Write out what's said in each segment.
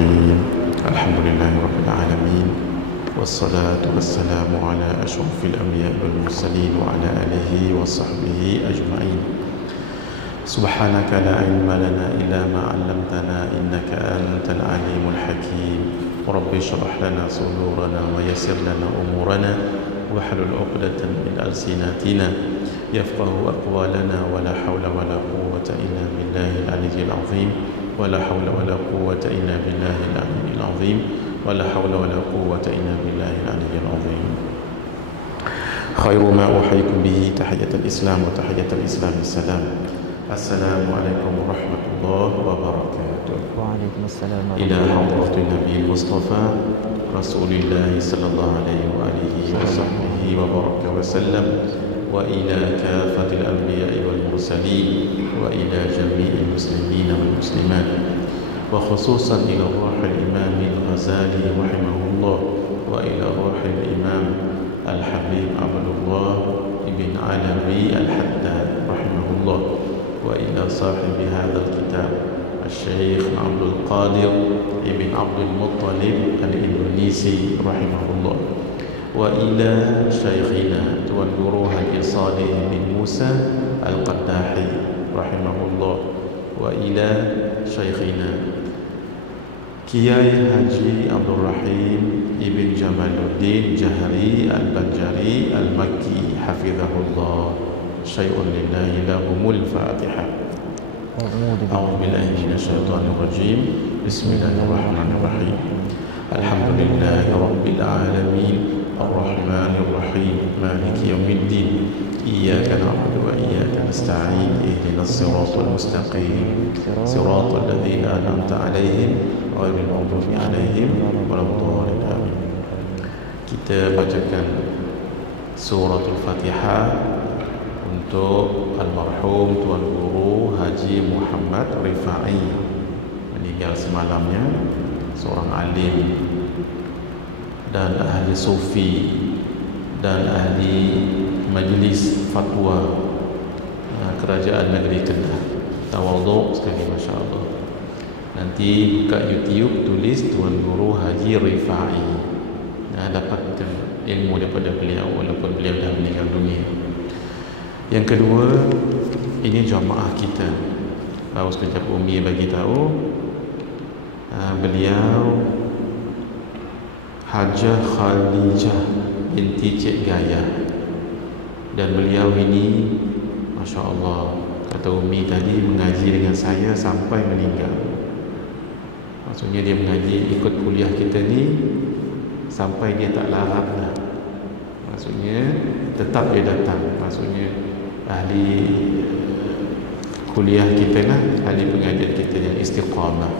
الرحيم الحمد لله رب العالمين والصلاة والسلام على أشرف الأنبياء والمرسلين وعلى آله وصحبه أجمعين سبحانك لا علم لنا إلا ما علمتنا إنك أنت العليم الحكيم رب اشرح لنا صدورنا ويسر لنا أمورنا واحلل عقدة من ألسنتنا يفقه أقوالنا ولا حول ولا قوة إلا بالله العلي العظيم ولا حول ولا قوة إلا بالله العلي العظيم ولا حول ولا قوة إلا بالله العلي العظيم خير ما أوحيكم به تحية الإسلام وتحية الإسلام السلام السلام عليكم ورحمة الله وبركاته وعليكم السلام إلى حضرة النبي المصطفى رسول الله صلى الله عليه وآله وصحبه وبارك وسلم وإلى كافة الأنبياء والمرسلين وإلى جميع المسلمين والمسلمات وخصوصا إلى روح الإمام الغزالي رحمه الله وإلى روح الإمام الحبيب عبد الله بن علوي الحداد رحمه الله وإلى صاحب هذا الكتاب الشيخ عبد القادر بن عبد المطلب الإندونيسي رحمه الله وإلى شيخنا Tuan Guru Haji Saleh bin Musa Al-Qaddahi rahimahullah wa ila shaykhina Kiai Haji Abdul Rahim Ibn Jamaluddin Jahri Al-Banjari Al-Makki hafizahullah syai'un lillahi lahumul Fatihah A'udzu billahi minasyaitonir rajim Bismillahirrahmanirrahim Alhamdulillahi rabbil alamin الرحمن الرحيم مالك يوم الدين إياك نعبد وإياك نستعين اهدنا الصراط المستقيم صراط الذين أنعمت عليهم غير المغضوب عليهم ولا الضالين آمين. Kita bacakan suratul Fatihah untuk almarhum Tuan Guru Haji Muhammad Rifai meninggal semalamnya, seorang alim dan ahli sufi dan ahli majlis fatwa kerajaan negeri Kedah. Tawaduk sekali, Masya Allah. Nanti buka YouTube, tulis Tuan Guru Haji Rifai, dapat ilmu daripada beliau walaupun beliau dah meninggal dunia. Yang kedua, ini jamaah kita. Baru sekejap Umi bagi tahu, beliau Hajah Khadijah binti Cik Gaya, dan beliau ini Masya Allah, kata Umi tadi, mengaji dengan saya sampai meninggal. Maksudnya dia mengaji ikut kuliah kita ni sampai dia tak larat dah. Maksudnya tetap dia datang. Maksudnya ahli kuliah kita lah, ahli pengajian kita yang istiqamah.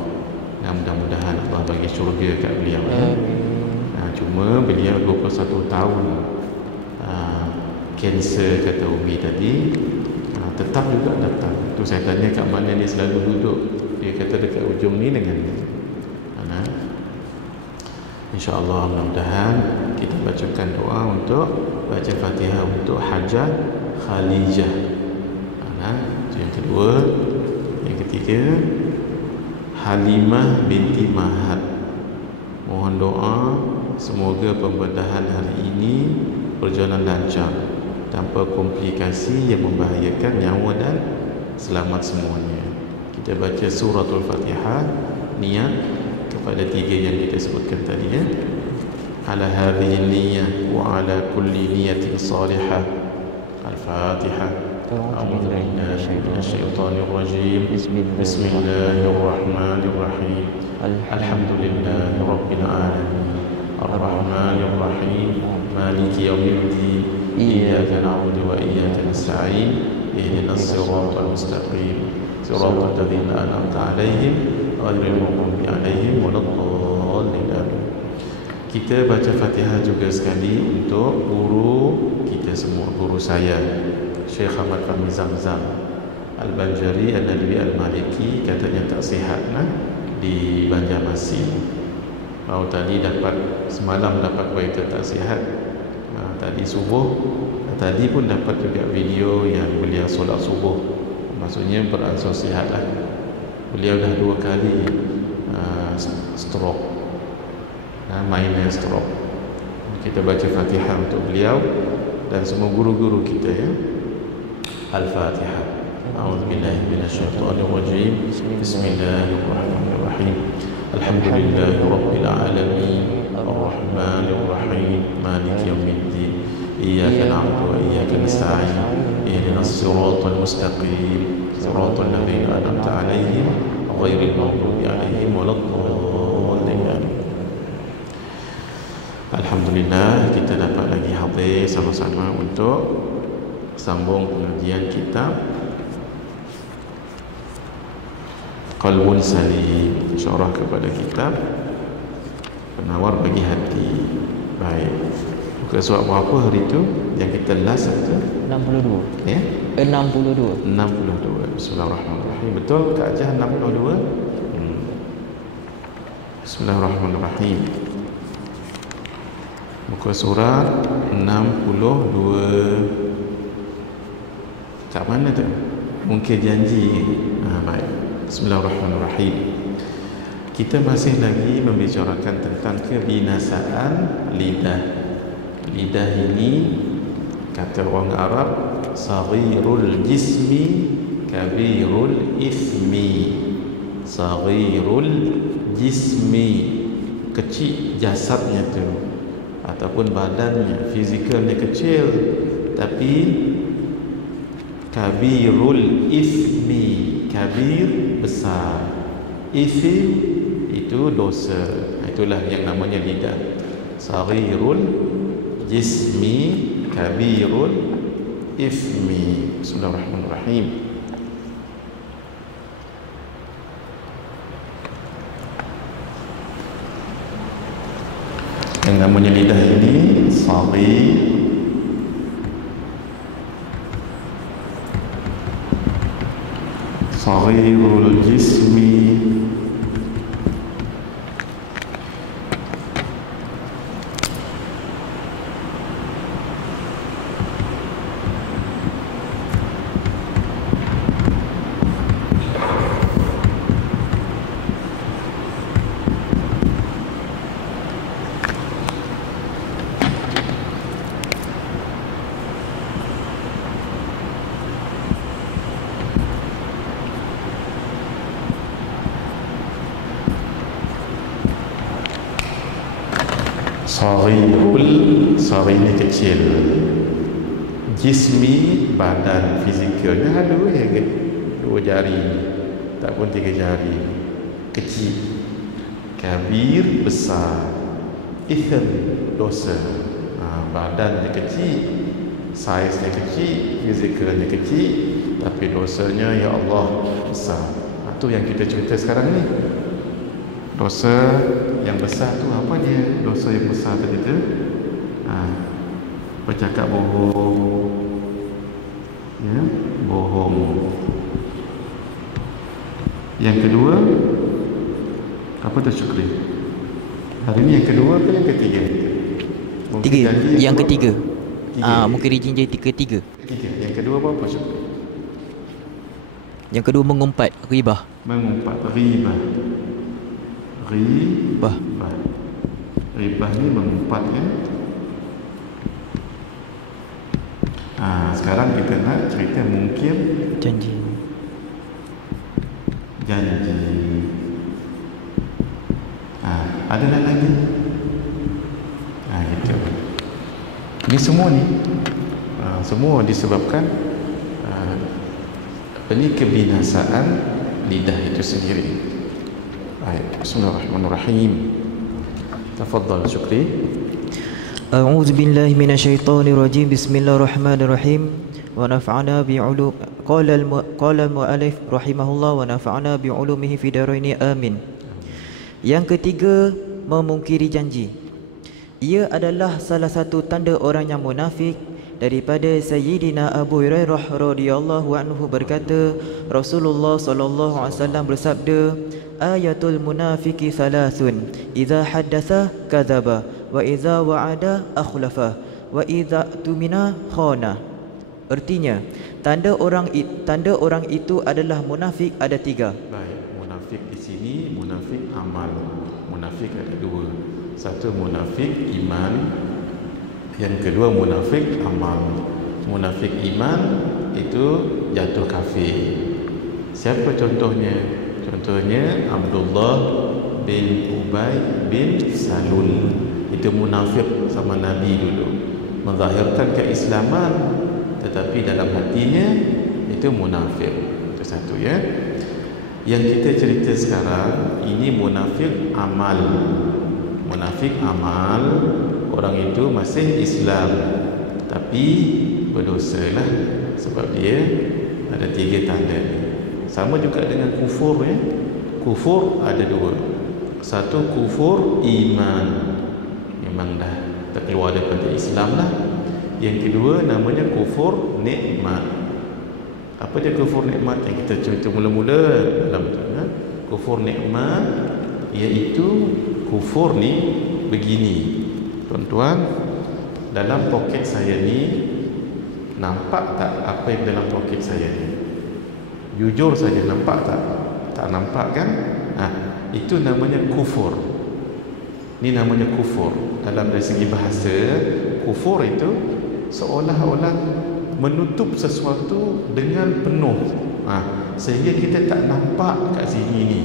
Nah, mudah-mudahan Allah bagi syurga kat beliau. Cuma beliau 21 tahun kanser, kata Umi tadi, tetap juga datang. Tu saya tanya kat mana dia selalu duduk. Dia kata dekat ujung ni dengan ni. InsyaAllah mudah-mudahan kita bacakan doa untuk baca Fatihah untuk Hajah Khadijah. Yang kedua. Yang ketiga, Halimah binti Mahad. Mohon doa semoga pembedahan hari ini berjalan lancar tanpa komplikasi yang membahayakan nyawa dan selamat semuanya. Kita baca suratul Fatihah, niat kepada tiga yang kita sebutkan tadi, ya. Ala hadhihi niyyah wa ala kulli niyatin salihah. Al-Fatihah. A'udzu billahi minasyaitonir rajim. Bismillahirrahmanirrahim. Alhamdulillahi rabbil alamin. الرحمن الرحيم مالك يوم الدين إياك نعبد وإياك نستعين اهدنا الصراط المستقيم صراط الذين أنعمت عليهم غير المغضوب عليهم ولا الضالين. Kita baca Fatihah juga sekali untuk guru kita semua, guru saya Syekh Ahmad Fahmi Zamzam Al-Banjari Al-Nadwi Al-Maliki, katanya tak sihat di Banjarmasin. Tadi semalam dapat berita tak sihat. Tadi subuh, tadi pun dapat juga video yang beliau solat subuh. Maksudnya beransur sihat lah. Beliau dah 2 kali stroke. stroke, minor stroke. Kita baca Fatihah untuk beliau dan semua guru-guru kita ya. Al-Fatihah. A'udzubillahi minasyaitonir rajim. Bismillahirrahmanirrahim. Alhamdulillahirabbil alamin. Arrahmanir rahim. Maliki yaumiddin. Iyyaka na'budu wa iyyaka nasta'in. Ihdinas siratal mustaqim. Siratal ladzina an'amta 'alaihim ghairil maghdubi 'alaihim waladdallin. Alhamdulillah, kita dapat lagi hadir sama-sama untuk sambung pengajian kitab Qalbun Salim, syarah kepada kitab Penawar Bagi Hati. Baik, muka surat berapa hari itu yang kita last itu? 62. Ya? 62. 62. Bismillahirrahmanirrahim. Betul Kak Jah 62? Bismillahirrahmanirrahim. Muka surat 62. Kat mana tu? Mungkin janji. Baik. Bismillahirrahmanirrahim. Kita masih lagi membicarakan tentang kebinasaan lidah. Lidah ini kata orang Arab saghirul jismi kabirul ismi. Saghirul jismi, kecil jasadnya tu ataupun badannya, fizikalnya kecil, tapi kabirul ismi, kabir besar, ism itu dosa. Itulah yang namanya lidah. Saghirul jismi kabirul ismi. Bismillahirrahmanirrahim. Yang namanya lidah ini saghir, saghirul jismi saghir ini kecil, jismi badan fizikalnya ada ya, 2 jari tak pun 3 jari, kecil. Kabir besar, ithm dosa. Badannya kecil, saiznya kecil, fizikalnya kecil, tapi dosanya ya Allah besar. Itu yang kita cerita sekarang ni. Dosa yang besar tu apa dia? Dosa yang besar tadi tu bercakap bohong, ya, bohong. Yang kedua apa tu Syukri? Hari ni yang kedua ke yang ketiga? Tiga. Yang ketiga. Mungkin janji ketiga. Yang kedua apa Syukri? Yang kedua mengumpat, ribah. Mengumpat, ribah. Ribah. Ribah ni mengumpat kan? Sekarang kita nak cerita mungkin Janji. Ada lagi? Gitu. Ini semua ni semua disebabkan ini kebinasaan lidah itu sendiri. Baik, bismillahirrahmanirrahim. Tafadhal Syukri. A'udzu billahi minasyaitonir rajim. Bismillahirrahmanirrahim. Wa nafa'ana bi'ulum qala al-mu'allif rahimahullah wa nafa'ana bi'ulumihi fi daraini amin. Yang ketiga, memungkiri janji. Ia adalah salah satu tanda orang yang munafik. Daripada Sayyidina Abu Hurairah radhiyallahu anhu berkata, Rasulullah sallallahu alaihi wasallam bersabda, ayatul munafiki salasun, idza haddatsa kadzaba, wa idza wa'ada akhlafa, wa idza tumina khana. Artinya, tanda orang itu adalah munafik ada 3. Baik, munafik di sini munafik munafik amal. Munafik ada dua. Satu munafik iman, yang kedua munafik amal. Munafik iman itu jatuh kafir. Siapa contohnya? Contohnya Abdullah bin Ubay bin Salul. Itu munafik sama Nabi dulu, menzahirkan keislaman tetapi dalam hatinya itu munafik. Itu satu ya. Yang kita cerita sekarang ini munafik amal. Munafik amal, orang itu masih Islam tapi berdosa lah, sebab dia ada 3 tanda. Sama juga dengan kufur ya. Kufur ada 2. Satu kufur iman, memang dah terkeluar daripada Islam lah. Yang kedua namanya kufur nikmat. Apa dia kufur nikmat yang kita cerita mula-mula dalam tu ya? Kufur nikmat iaitu kufur ni begini. Tuan-tuan, dalam poket saya ni nampak tak apa yang dalam poket saya ni? Jujur saja, nampak tak? Tak nampak kan? Itu namanya kufur. Ini namanya kufur. Dalam dari segi bahasa, kufur itu seolah-olah menutup sesuatu dengan penuh, sehingga kita tak nampak kat sini ni.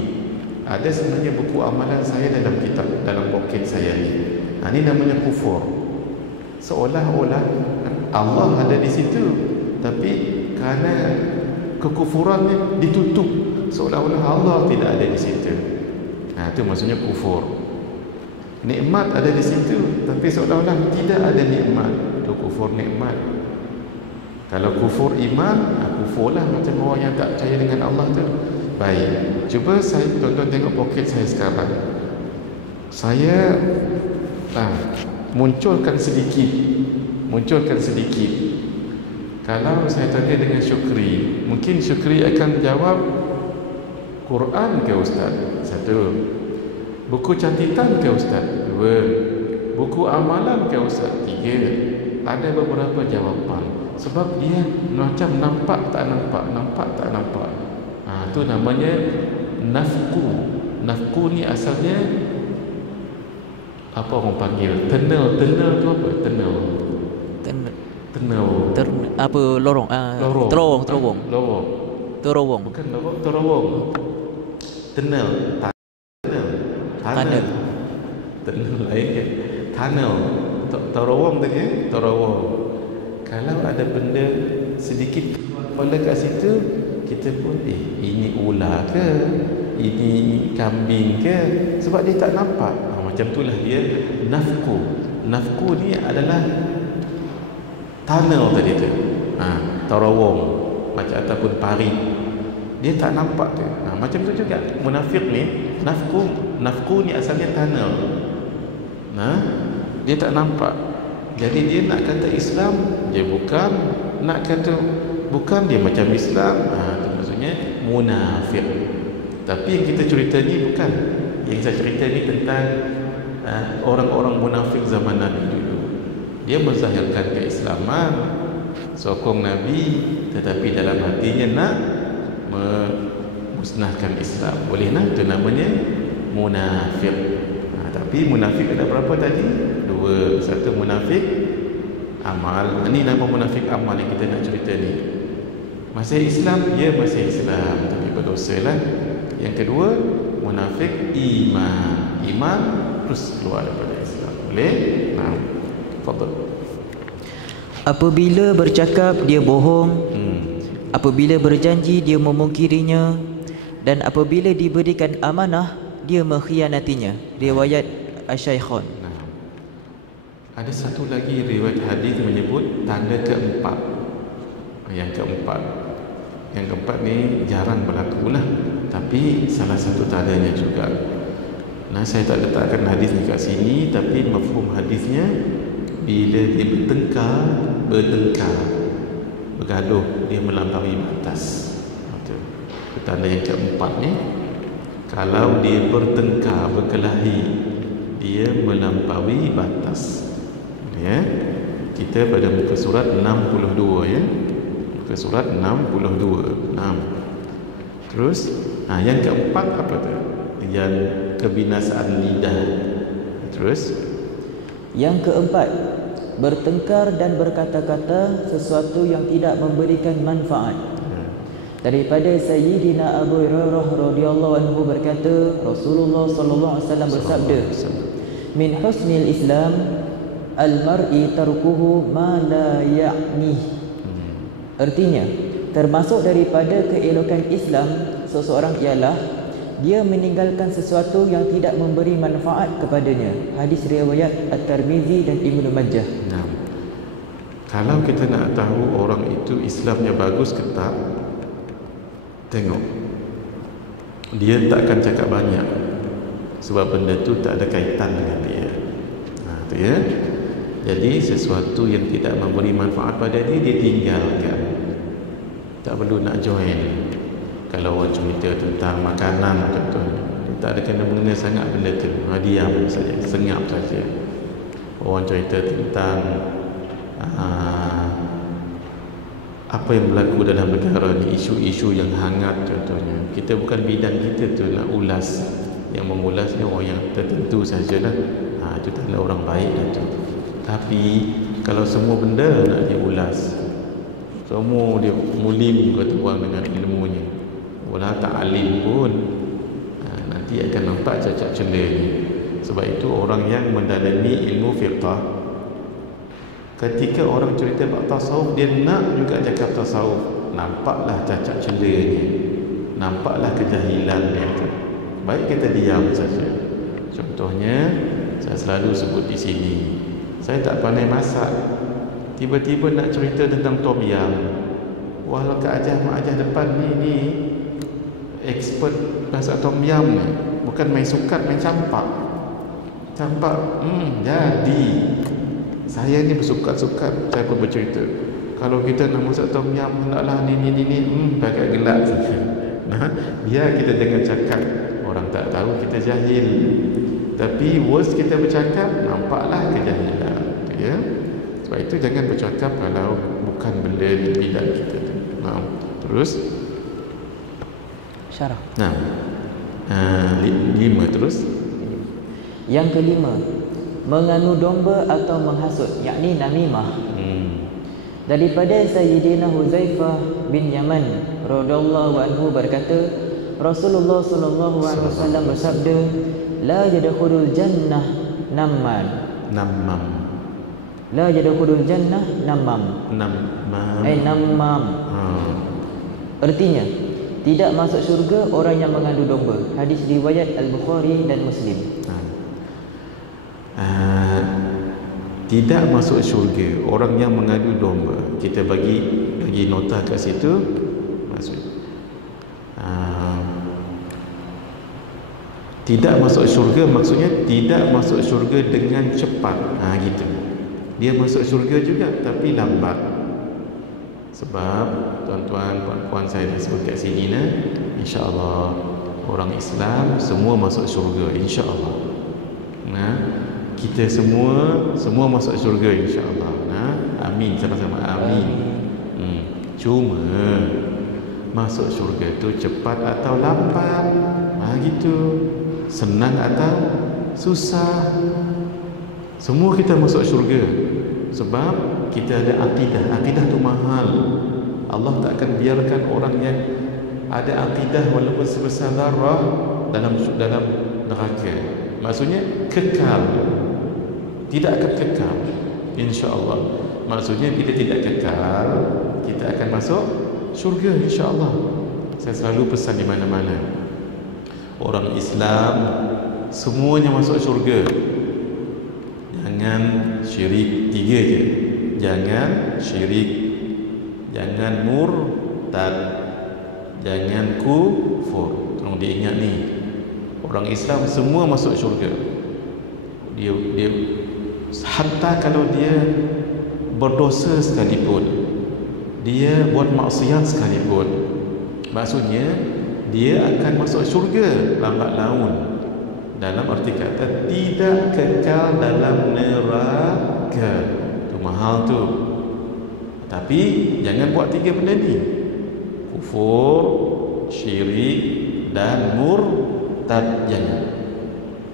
Ada sebenarnya buku amalan saya dalam kitab, dalam poket saya ni. Ini namanya kufur. Seolah-olah Allah ada di situ, tapi kerana kekufuran ni ditutup, seolah-olah Allah tidak ada di situ. Itu maksudnya kufur. Nikmat ada di situ, tapi seolah-olah tidak ada nikmat. Itu kufur nikmat. Kalau kufur iman, kufur lah macam orang yang tak percaya dengan Allah tu. Baik, cuba saya tuan-tuan tengok poket saya sekarang. Saya munculkan sedikit. Kalau saya tanya dengan Syukri, mungkin Syukri akan jawab Quran ke Ustaz? 1. Buku catatan ke Ustaz? 2. Buku amalan ke Ustaz? 3. Ada beberapa jawapan. Sebab dia macam nampak tak nampak. Itu namanya nafku. Nafku ni asalnya apa orang panggil? Tunnel tu apa? Tunnel. Apa lorong? Terowong. Bukan lorong, terowong. Tunnel lain ke? Tunnel. Terowong tadi, terowong. Kalau ada benda sedikit kepala kat situ, kita pun ini ular ke, ini kambing ke, sebab dia tak nampak. Macam itulah dia nafku. Nafku ni adalah tunnel tadi tu, terowong macam ataupun parit. Dia tak nampak tu. Macam tu juga munafik ni, nafku ni asalnya tunnel. Dia tak nampak. Jadi dia nak kata Islam, dia bukan. Nak kata bukan, dia macam Islam. Itu maksudnya munafik. Tapi yang kita cerita ni bukan. Yang saya cerita ni tentang orang-orang munafik zaman Nabi dulu. Dia menzahirkan keislaman, sokong Nabi, tetapi dalam hatinya nak memusnahkan Islam. Boleh nak? Itu namanya munafik. Tapi munafik ada berapa tadi? 2. Satu munafik amal. Ini nama munafik amal yang kita nak cerita ni. Masih Islam, ya masih Islam, tapi berdosa lah. Yang kedua, munafik iman. Iman terus keluar daripada Islam. Boleh? Fadhal. Apabila bercakap dia bohong, apabila berjanji dia memungkirinya, dan apabila diberikan amanah dia mengkhianatinya. Riwayat Asy-Syaikhain. Ada satu lagi riwayat hadis menyebut tanda keempat. Yang keempat ni jarang berlaku lah, tapi salah satu tandanya juga. Saya tak letakkan hadis ni kat sini, tapi mafhum hadisnya bila dia bertengkar, bergaduh, dia melampaui batas. Itu tanda yang keempat ni. Kalau dia bertengkar, berkelahi, dia melampaui batas. Ya, kita pada muka surat 62 ya. Muka surat 62. Terus, yang keempat apa tu? yang kebinasaan lidah. Terus Yang keempat, bertengkar dan berkata-kata sesuatu yang tidak memberikan manfaat. Daripada Sayyidina Abu Hurairah radhiyallahu anhu berkata, Rasulullah sallallahu alaihi wasallam bersabda, min husnil Islam al-mar'i tarkuhu ma la ya'nih. Artinya, termasuk daripada keelokan Islam seseorang ialah dia meninggalkan sesuatu yang tidak memberi manfaat kepadanya. Hadis riwayat At-Tirmizi dan Ibnu Majah. Nah, kalau kita nak tahu orang itu Islamnya bagus ke tak, tengok dia takkan cakap banyak, sebab benda tu tak ada kaitan dengan dia. Tu ya. Jadi sesuatu yang tidak memberi manfaat pada dia, dia tinggalkan. Tak perlu nak join. Kalau orang cerita tentang makanan contohnya, dia tak ada kena-mengena sangat benda tu, diam saja, senyap saja. Orang cerita tentang apa yang berlaku dalam negara ni, isu-isu yang hangat contohnya, kita bukan bidang kita tu nak ulas. Yang mengulasnya orang yang tertentu sajalah. Itu tanda orang baik lah tu. Tapi kalau semua benda nak diulas, semua dia mulim kata orang dengan ilmunya, wala ta'alim pun, nanti akan nampak cacat celah ni. Sebab itu orang yang mendalami ilmu fiqh, ketika orang cerita bab tasawuf, dia nak juga cakap tasawuf, nampaklah cacat celahnya, nampaklah kejahilan dia tu. Baik kita diam saja. Contohnya, saya selalu sebut di sini, saya tak pandai masak, tiba-tiba nak cerita tentang tom yam. Walau Kak Ajah, Mak Ajah depan ni expert masak tom yam ni, bukan main sukat, main campak. Jadi saya ni bersukat-sukat, saya pun bercerita, kalau kita nak masak tom yam, hendaklah ni pakai gelas. Biar kita jangan cakap, orang tak tahu kita jahil. Tapi worst kita bercakap, nampaklah kejahilan, ya. Sebab itu jangan bercakap kalau bukan benda di bidang kita tu. Terus Syarah. Lima terus. Yang kelima, menganu domba atau menghasut, yakni namimah. Daripada Sayyidina Huzaifah bin Yaman radhiyallahu anhu berkata, Rasulullah sallallahu alaihi wasallam bersabda, la yadkhulul jannah namman. La yadkhulul jannah namam. Namam. Artinya, tidak masuk syurga orang yang mengadu domba. Hadis riwayat Al-Bukhari dan Muslim. Tidak masuk syurga orang yang mengadu domba. Kita bagi nota kat situ. Tidak masuk syurga maksudnya tidak masuk syurga dengan cepat. Gitu. Dia masuk syurga juga tapi lambat. Sebab tuan-tuan, puan-puan, saya dah sebut kat sini lah, insya-Allah orang Islam semua masuk syurga, insya-Allah. Kita semua masuk syurga, insya-Allah. Amin sama-sama, amin. Cuma masuk syurga tu cepat atau lambat, gitu. Senang atau susah, semua kita masuk syurga. Sebab kita ada akidah tu mahal. Allah tak akan biarkan orang yang ada akidah walaupun sebesar zarah dalam neraka. Maksudnya kekal, tidak akan kekal, insya-Allah. Maksudnya bila tidak kekal, kita akan masuk syurga, insya-Allah. Saya selalu pesan di mana-mana, orang Islam semuanya masuk syurga. Jangan syirik, 3 je. Jangan syirik, jangan murtad, jangan kufur. Tolong diingat ni, orang Islam semua masuk syurga. Dia hatta kalau dia berdosa sekalipun, dia buat maksiat sekalipun, maksudnya dia akan masuk syurga lambat laun. Dalam arti kata tidak kekal dalam neraka. Tu mahal tu. Tapi jangan buat 3 benda ni, kufur, syirik dan Tak, jangan.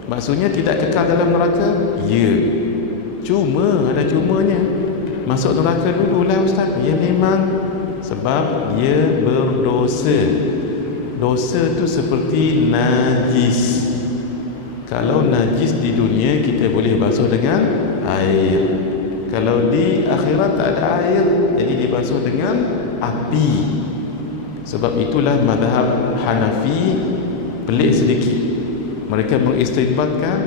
Maksudnya tidak kekal dalam neraka? Ya. Cuma, ada cumanya. Masuk neraka dululah Ustaz. Ya memang. Sebab dia berdosa. Dosa tu seperti najis. Kalau najis di dunia kita boleh basuh dengan air. Kalau di akhirat tak ada air, jadi dibasuh dengan api. Sebab itulah mazhab Hanafi pelik sedikit. Mereka mengistinbatkan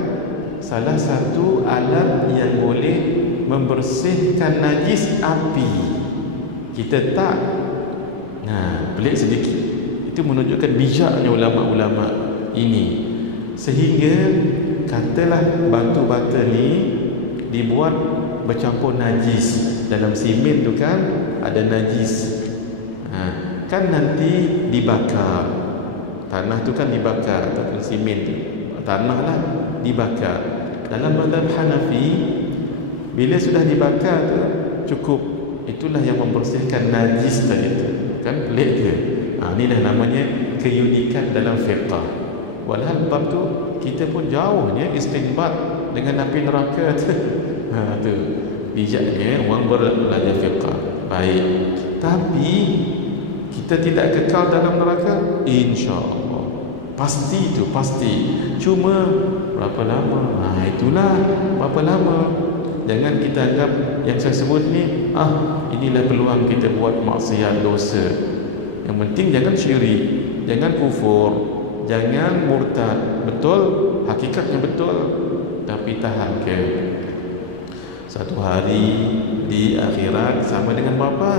salah satu alat yang boleh membersihkan najis api. Kita tak. Nah, pelik sedikit. Itu menunjukkan bijaknya ulama-ulama ini. Sehingga katalah batu bata ni dibuat bercampur najis. Dalam simen tu kan ada najis. Kan nanti dibakar. Tanah tu kan dibakar, ataupun simen tu, tanah lah dibakar. Dalam mazhab Hanafi, bila sudah dibakar tu cukup. Itulah yang membersihkan najis tadi tu. Kan pelik ke? Inilah namanya keunikan dalam fiqh. Walhal bab tu kita pun jauhnya istinbat dengan api neraka tu. Tu bijaknya orang belajar fiqh. Baik. Tapi kita tidak kekal dalam neraka, insya-Allah. Pasti tu, pasti. Cuma berapa lama? Itulah berapa lama. Jangan kita anggap yang saya sebut ni, inilah peluang kita buat maksiat, dosa. Yang penting jangan syirik, jangan kufur, jangan murtad. Betul, hakikatnya betul. Tapi tahan ke satu hari di akhirat sama dengan berapa?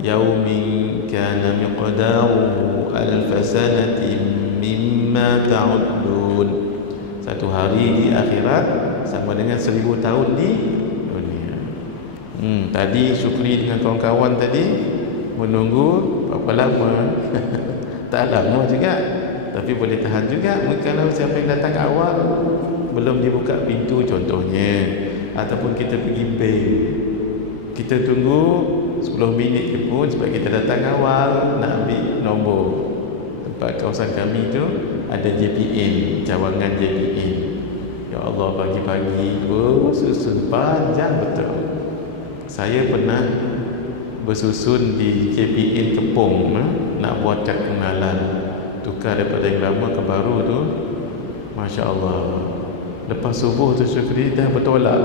Yaumin kana miqdaruhu alf sanati mimma ta'udun. Satu hari di akhirat sama dengan 1000 tahun di dunia. Tadi Syukri dengan kawan-kawan tadi menunggu berapa lama? Tak lama juga, tapi boleh tahan juga. Kalau siapa yang datang awal belum dibuka pintu contohnya, ataupun kita pergi bank, kita tunggu 10 minit ke pun sebab kita datang awal nak ambil nombor. Tempat kawasan kami tu ada JPN, cawangan JPN. Ya Allah, pagi-pagi bersusun panjang betul. Saya pernah bersusun di JPN Kepong, nak buat kad pengenalan, tukar daripada yang lama ke baru tu. Masya Allah, lepas subuh tu Syukri dah bertolak.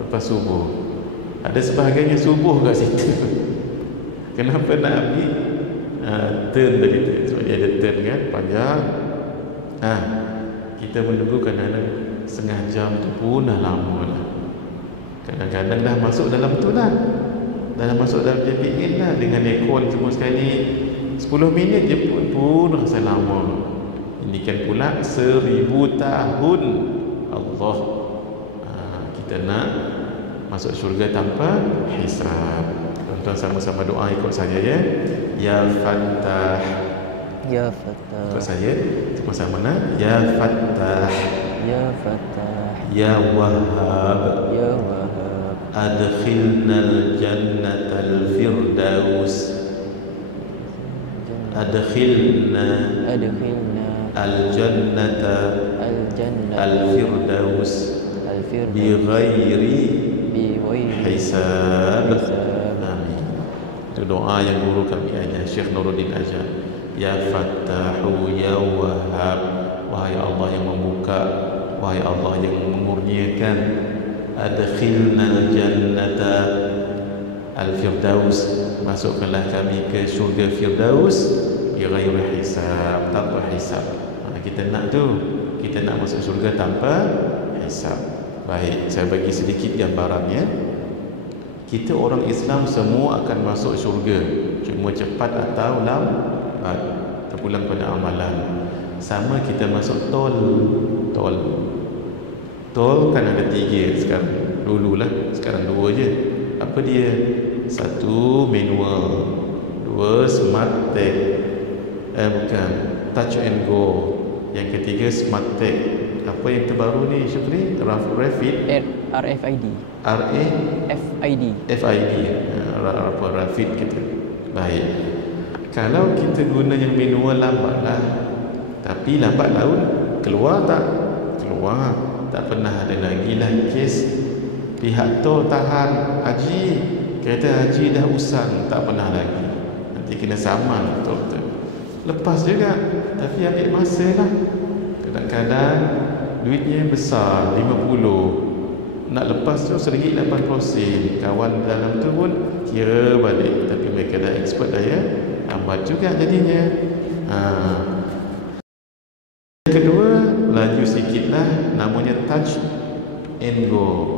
Lepas subuh ada sebahagiannya subuh kat situ. Kenapa nak ambil turn tadi tu? Sebab dia ada turn kan, panjang. Kita menunggu kadang-kadang setengah jam tu pun dah lama lah. Kadang-kadang dah masuk dalam tu lah, dah masuk dalam JPN lah, dengan aircon semua sekali. 10 minit je pun rasa lama. Ini kan pula 1000 tahun. Allah. Kita nak masuk syurga tanpa hisab. Tuan-tuan sama-sama doa ikut saya ya. Ya Fattah. Ya Fattah. Ikut saya sama-sama nak. Ya Fattah. Ya Fattah. Ya Wahhab. Ya Wahhab. Adkhilnal jannatal firdaus. Adkhilna al-jannata al-firdaus bi ghairi hisab. Amin. Itu doa yang guru kami ajar, Syekh Nuruddin ajar. Ya Fattahu ya Wahhab. Wahai Allah yang membuka, wahai Allah yang mengurniakan. Adkhilnal jannata al-firdaus. Masukkanlah kami ke syurga Firdaus bi ghairi hisab, tanpa hisab. Kita nak tu, kita nak masuk syurga tanpa hisab. Baik, saya bagi sedikit gambarannya. Kita orang Islam semua akan masuk syurga, cuma cepat atau lambat terpulang pada amalan. Sama kita masuk tol. Tol kan ada 3 sekarang. Dululah, sekarang 2 je. Apa dia? 1 manual, 2 smart tag, bukan touch and go. Yang ketiga smart tag. Apa yang terbaru ni Syukri? RFID. FID. Apa RFID kita. Baik. Kalau kita guna yang manual lambatlah. Tapi lambat laun keluar tak? Keluar. Tak pernah ada lagi lah kes pihak tu tahan haji, kata haji dah usang, tak pernah lagi. Nanti kena saman betul-betul. Lepas juga, tapi ambil masa lah. Kadang-kadang duitnya besar, 50, nak lepas tu RM1.80. Kawan dalam tu pun kira balik, tapi mereka dah expert dah ya, lambat juga jadinya. Kedua, laju sikit lah, namanya touch and go.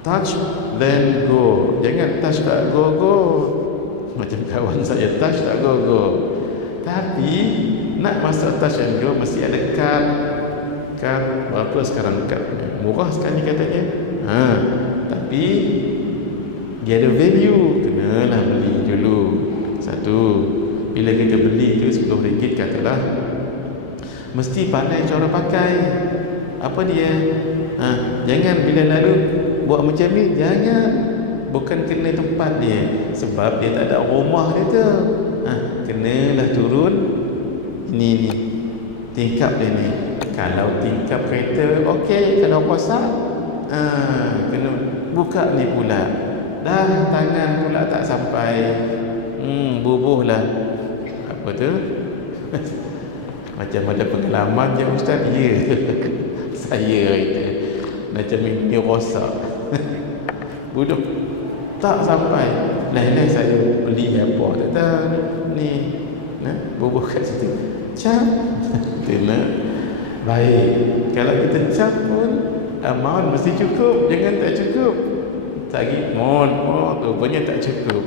Touch then go. Jangan touch tak go. Macam kawan saya, touch tak go. Tapi nak masuk touch and go mesti ada kad. Kad berapa sekarang kad? Murah sekali katanya. Tapi dia ada value, kenalah beli dulu. Satu, bila kita beli tu RM10 katalah, mesti pandai cara pakai. Apa dia? Jangan bila lalu buat macam ni, jangan. Bukan kena tempat dia, sebab dia tak ada rumah dia tu. Kenalah turun ni tingkap dia ni. Kalau tingkap kereta okey, kalau rosak kena buka ni pula. Dah tangan pula tak sampai, bubuhlah. Apa tu? Macam ada pengalaman je ustaz. Ya. Saya itu macam ini rosak. Buduk tak sampai. Lain-lain saya beli apa tak tahu ni. Bubuh kat situ. Cap. Tena. Baik. Kalau kita cap pun amount mesti cukup. Jangan tak cukup. Sagi rupanya tak cukup.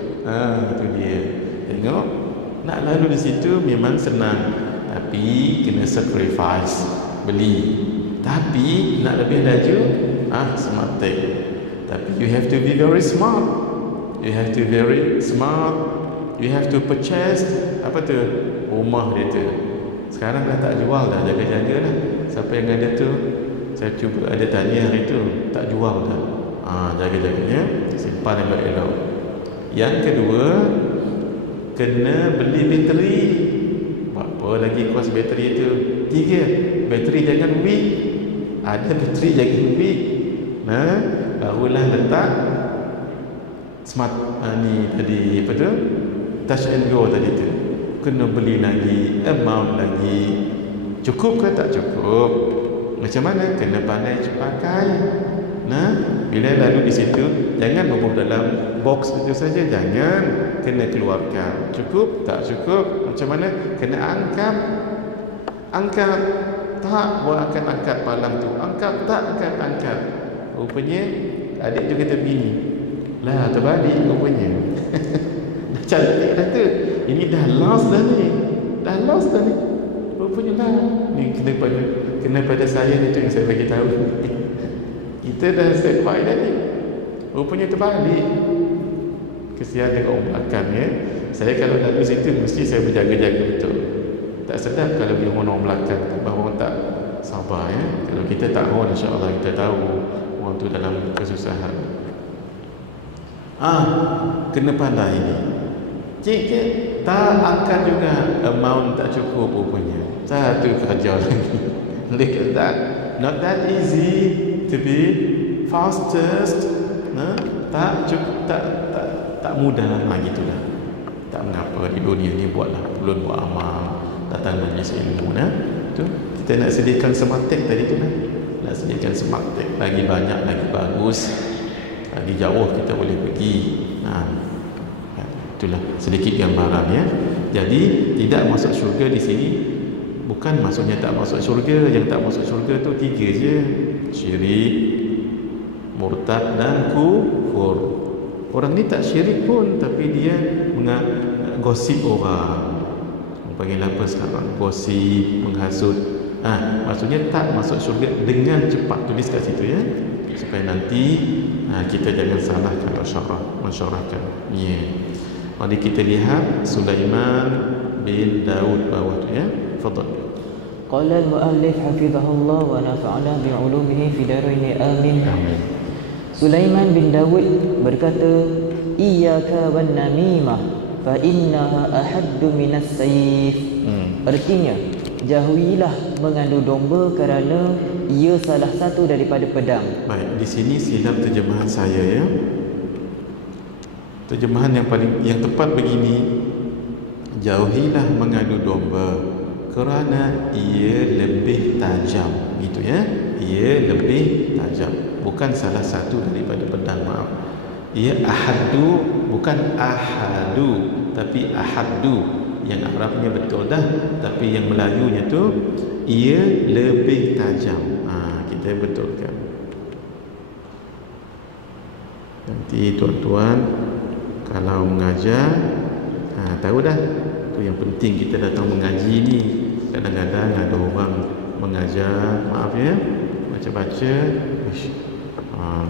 Itu dia. Tengok. Nak lalu di situ memang senang, tapi kena sacrifice beli. Tapi nak lebih laju, smart tech. Tapi you have to be very smart. You have to very smart. You have to purchase apa tu? Rumah dia tu. Sekarang dah tak jual dah, jaga-jaga lah. Siapa yang ada tu, saya cuba ada tanya hari tu, tak jual dah. Jaga-jaganya, simpan elok-elok. Yang kedua, kena beli bateri. Apa lagi kos bateri itu? 3, bateri jangan weak. Ada bateri jangan weak. Barulah letak smart ni tadi, apa tu? Touch and go tadi tu. Kena beli lagi, amount lagi. Cukup ke tak cukup? Macam mana? Kena pandai pakai. Bila lalu di situ, jangan bubuh dalam box itu saja, jangan. Kena keluarkan. Cukup tak cukup? Macam mana? Kena angkat. Tak akan angkat palang tu. Angkat tak angkat. Rupanya adik tu kata bini, lah terbalik rupanya. Dah cantik dah tu. Ini dah lost dah ni. Rupanya lah. Ni kena pada saya ni tu yang saya bagi tahu. Kita dah set by dah ni. Rupanya terbalik. Kesian dengan orang belakang ya. Saya kalau lalu situ mesti saya berjaga-jaga betul. Tak sedap kalau dia orang belakang, bahawa orang tak sabar ya. Kalau kita tak tahu, insya-Allah kita tahu orang tu dalam kesusahan. Kena pandai ni. Cik tak akan juga amount tak cukup rupanya. Satu kerja lagi. Look at that. Not that easy to be fastest. Tak cukup, tak mudah lah gitulah. Tak mengapa di dunia ni buatlah ulun buat amal, datang majlis ilmu tu. Kita nak sediakan smart tech tadi tu lah. Nak sediakan smart tech lagi banyak, lagi bagus, lagi jauh kita boleh pergi. Itulah sedikit gambaran ya. Jadi tidak masuk syurga di sini bukan maksudnya tak masuk syurga. Yang tak masuk syurga tu 3 je. Syirik, murtad dan kufur. Orang ni tak syirik pun, tapi dia gosip orang. Panggil apa sekarang? Gosip, menghasut. Maksudnya tak masuk syurga dengan cepat. Tulis kat situ ya, supaya nanti kita jangan salah kalau mensyarahkan. Mari kita lihat Sulaiman bin Daud bawah tu ya. Fadhal. Qala al-muallif hafizahullah wa nafa'ana bi'ulumihi fi daraini amin. Amin. Sulaiman bin Daud berkata, iyyaka wan namimah fa innaha ahaddu minas sayf. Artinya, jauhilah mengadu domba kerana ia salah satu daripada pedang. Baik, di sini silap terjemahan saya ya. Terjemahan yang tepat begini, jauhilah mengadu domba kerana ia lebih tajam, gitu ya. Ia lebih tajam, bukan salah satu daripada pedang, maaf. Ia ahadu, bukan ahadu, tapi ahadu. Yang Arabnya betul dah, tapi yang Melayunya tu ia lebih tajam. Kita betulkan. Nanti tuan-tuan kalau mengajar, tahu dah. Tu yang penting kita datang mengaji ni. Kadang-kadang ada orang mengajar, maaf ya, baca-baca,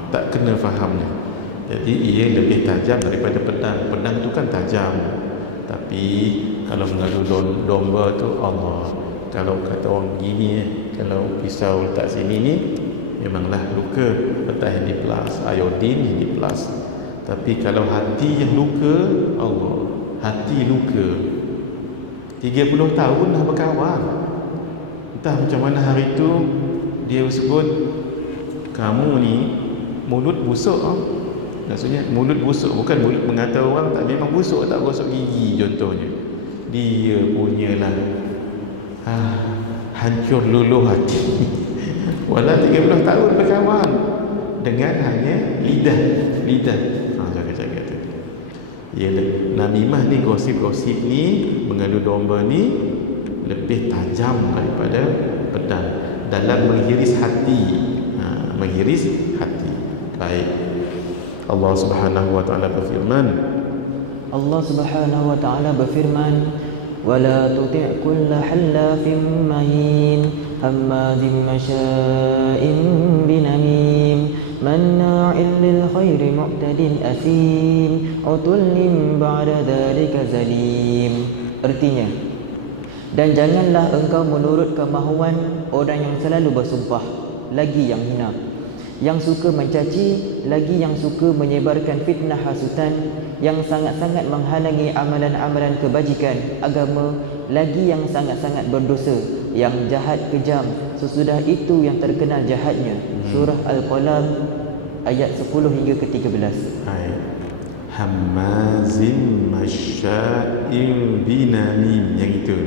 tak kena fahamnya. Jadi ia lebih tajam daripada pedang. Pedang tu kan tajam, tapi kalau mengadu domba tu, Allah, kalau kata orang gini, kalau pisau letak sini ni, memanglah luka. Letak yang di plus, iodin yang di plus. Tapi kalau hati yang luka, Allah, hati luka. 30 tahun dah berkawan. Entah macam mana hari tu dia sebut, kamu ni mulut busuk. Maksudnya mulut busuk, bukan mulut mengata orang, tak, memang busuk, tak gosok gigi contohnya. Dia punyalah hancur luluh hati. Walau 30 tahun berkawan dengan hanya lidah. Jaga-jaga tu. Namimah ni, gosip-gosip ni, mengadu domba ni lebih tajam daripada pedang dalam menghiris hati. Menghiris hati. Baik. Allah Subhanahu wa taala berfirman, Allah Subhanahu wa taala berfirman, wala tuti' kulla hallafin mahin hammazin masya'in binamim manna'il lil khairi mu'tadin asim utullin ba'da dzalika zalim. Artinya, dan janganlah engkau menurut kemahuan orang yang selalu bersumpah, lagi yang hina, yang suka mencaci, lagi yang suka menyebarkan fitnah hasutan, yang sangat-sangat menghalangi amalan-amalan kebajikan agama, lagi yang sangat-sangat berdosa, yang jahat kejam, sesudah itu yang terkenal jahatnya. Surah Al-Qalam ayat 10 hingga ke-13. Hammazin masya'in binamim, yang itu,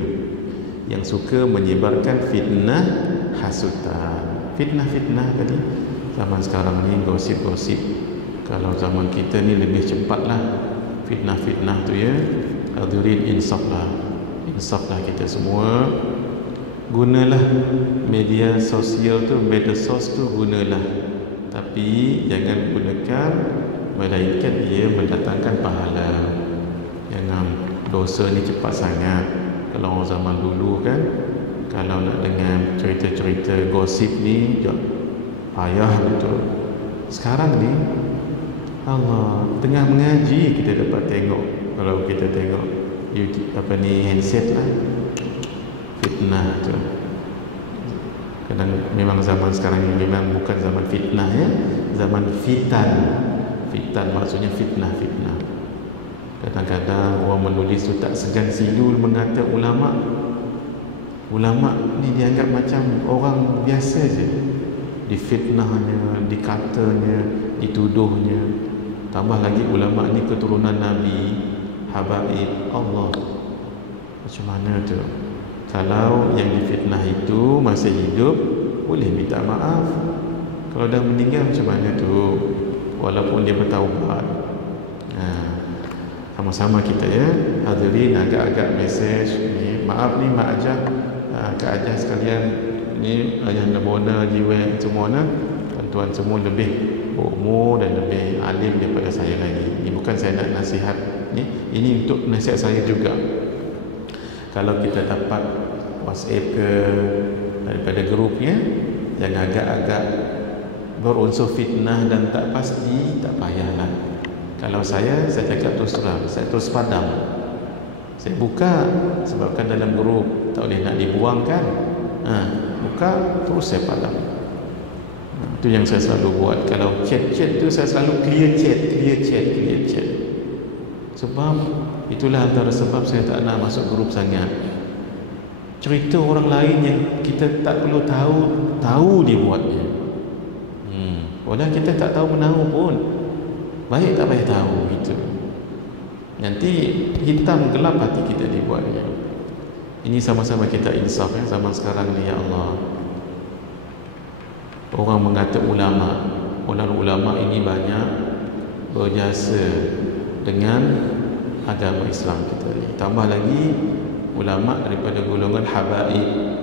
yang suka menyebarkan fitnah hasutan. Fitnah tadi, zaman sekarang ni gosip-gosip. Kalau zaman kita ni lebih cepatlah fitnah-fitnah tu ya. Hadirin, insaflah kita semua. Gunalah media sosial tu, medsos tu gunalah, tapi jangan gunakan melainkan ia mendatangkan pahala. Jangan, dosa ni cepat sangat. Kalau orang zaman dulu kan, kalau nak dengar cerita-cerita gosip ni payah betul. Sekarang ni Allah, tengah mengaji kita dapat tengok. Kalau kita tengok YouTube, handset lah, fitnah tu. Kadang memang zaman sekarang ni memang bukan zaman fitnah ya, zaman fitan. Fitan maksudnya fitnah. Kadang-kadang orang menulis tu tak segan silul mengata ulama ni dianggap macam orang biasa je. Difitnahnya, dikatanya, dituduhnya. Tambah lagi ulama ni keturunan Nabi, habaib Allah. Macam mana tu? Kalau yang difitnah itu masih hidup, boleh minta maaf. Kalau dah meninggal macam mana tu? Walaupun dia bertaubat. Sama-sama kita ya, hadirin, agak-agak mesej ni. Maaf ni Mak Ajah, Kak Ajah sekalian ni, Ayah Nabona, Jiwen, semua na, tuan-tuan semua lebih umur dan lebih alim daripada saya lagi. Ini bukan saya nak nasihat ni, ini untuk nasihat saya juga. Kalau kita dapat WhatsApp ke daripada grupnya yang agak-agak berunsur fitnah dan tak pasti, tak payahlah. Kalau saya cakap terus terang, saya terus padam. Saya buka, sebabkan dalam grup tak boleh nak dibuangkan. Buka, terus saya padam. Itu yang saya selalu buat. Kalau chat-chat tu saya selalu clear chat. Sebab itulah antara sebab saya tak nak masuk grup sangat. cerita orang lain yang kita tak perlu tahu dia buatnya. Walau kita tak tahu menahu pun, baik tak payah tahu gitu. Nanti hitam gelap hati kita dibuatnya. Ini sama-sama kita insaf ya zaman sekarang ni, ya Allah. Orang mengata ulama ini banyak berjasa dengan agama Islam kita ni. Tambah lagi ulama daripada golongan habaib.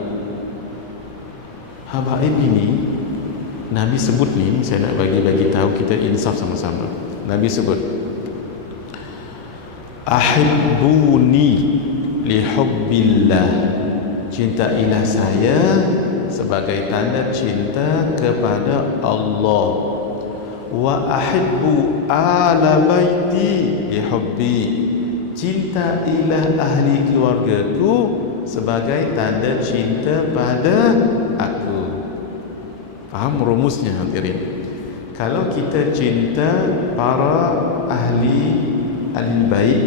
Habaib ini Nabi sebut ni, saya nak bagi tahu kita insaf sama-sama. Nabi sebut, ahibbuni lihubbillah, cintailah saya sebagai tanda cinta kepada Allah. Wa ahibbu ala baiti lihubbi, cintailah ahli keluargaku sebagai tanda cinta pada aku. Faham rumusnya hadirin? Kalau kita cinta para ahli bait,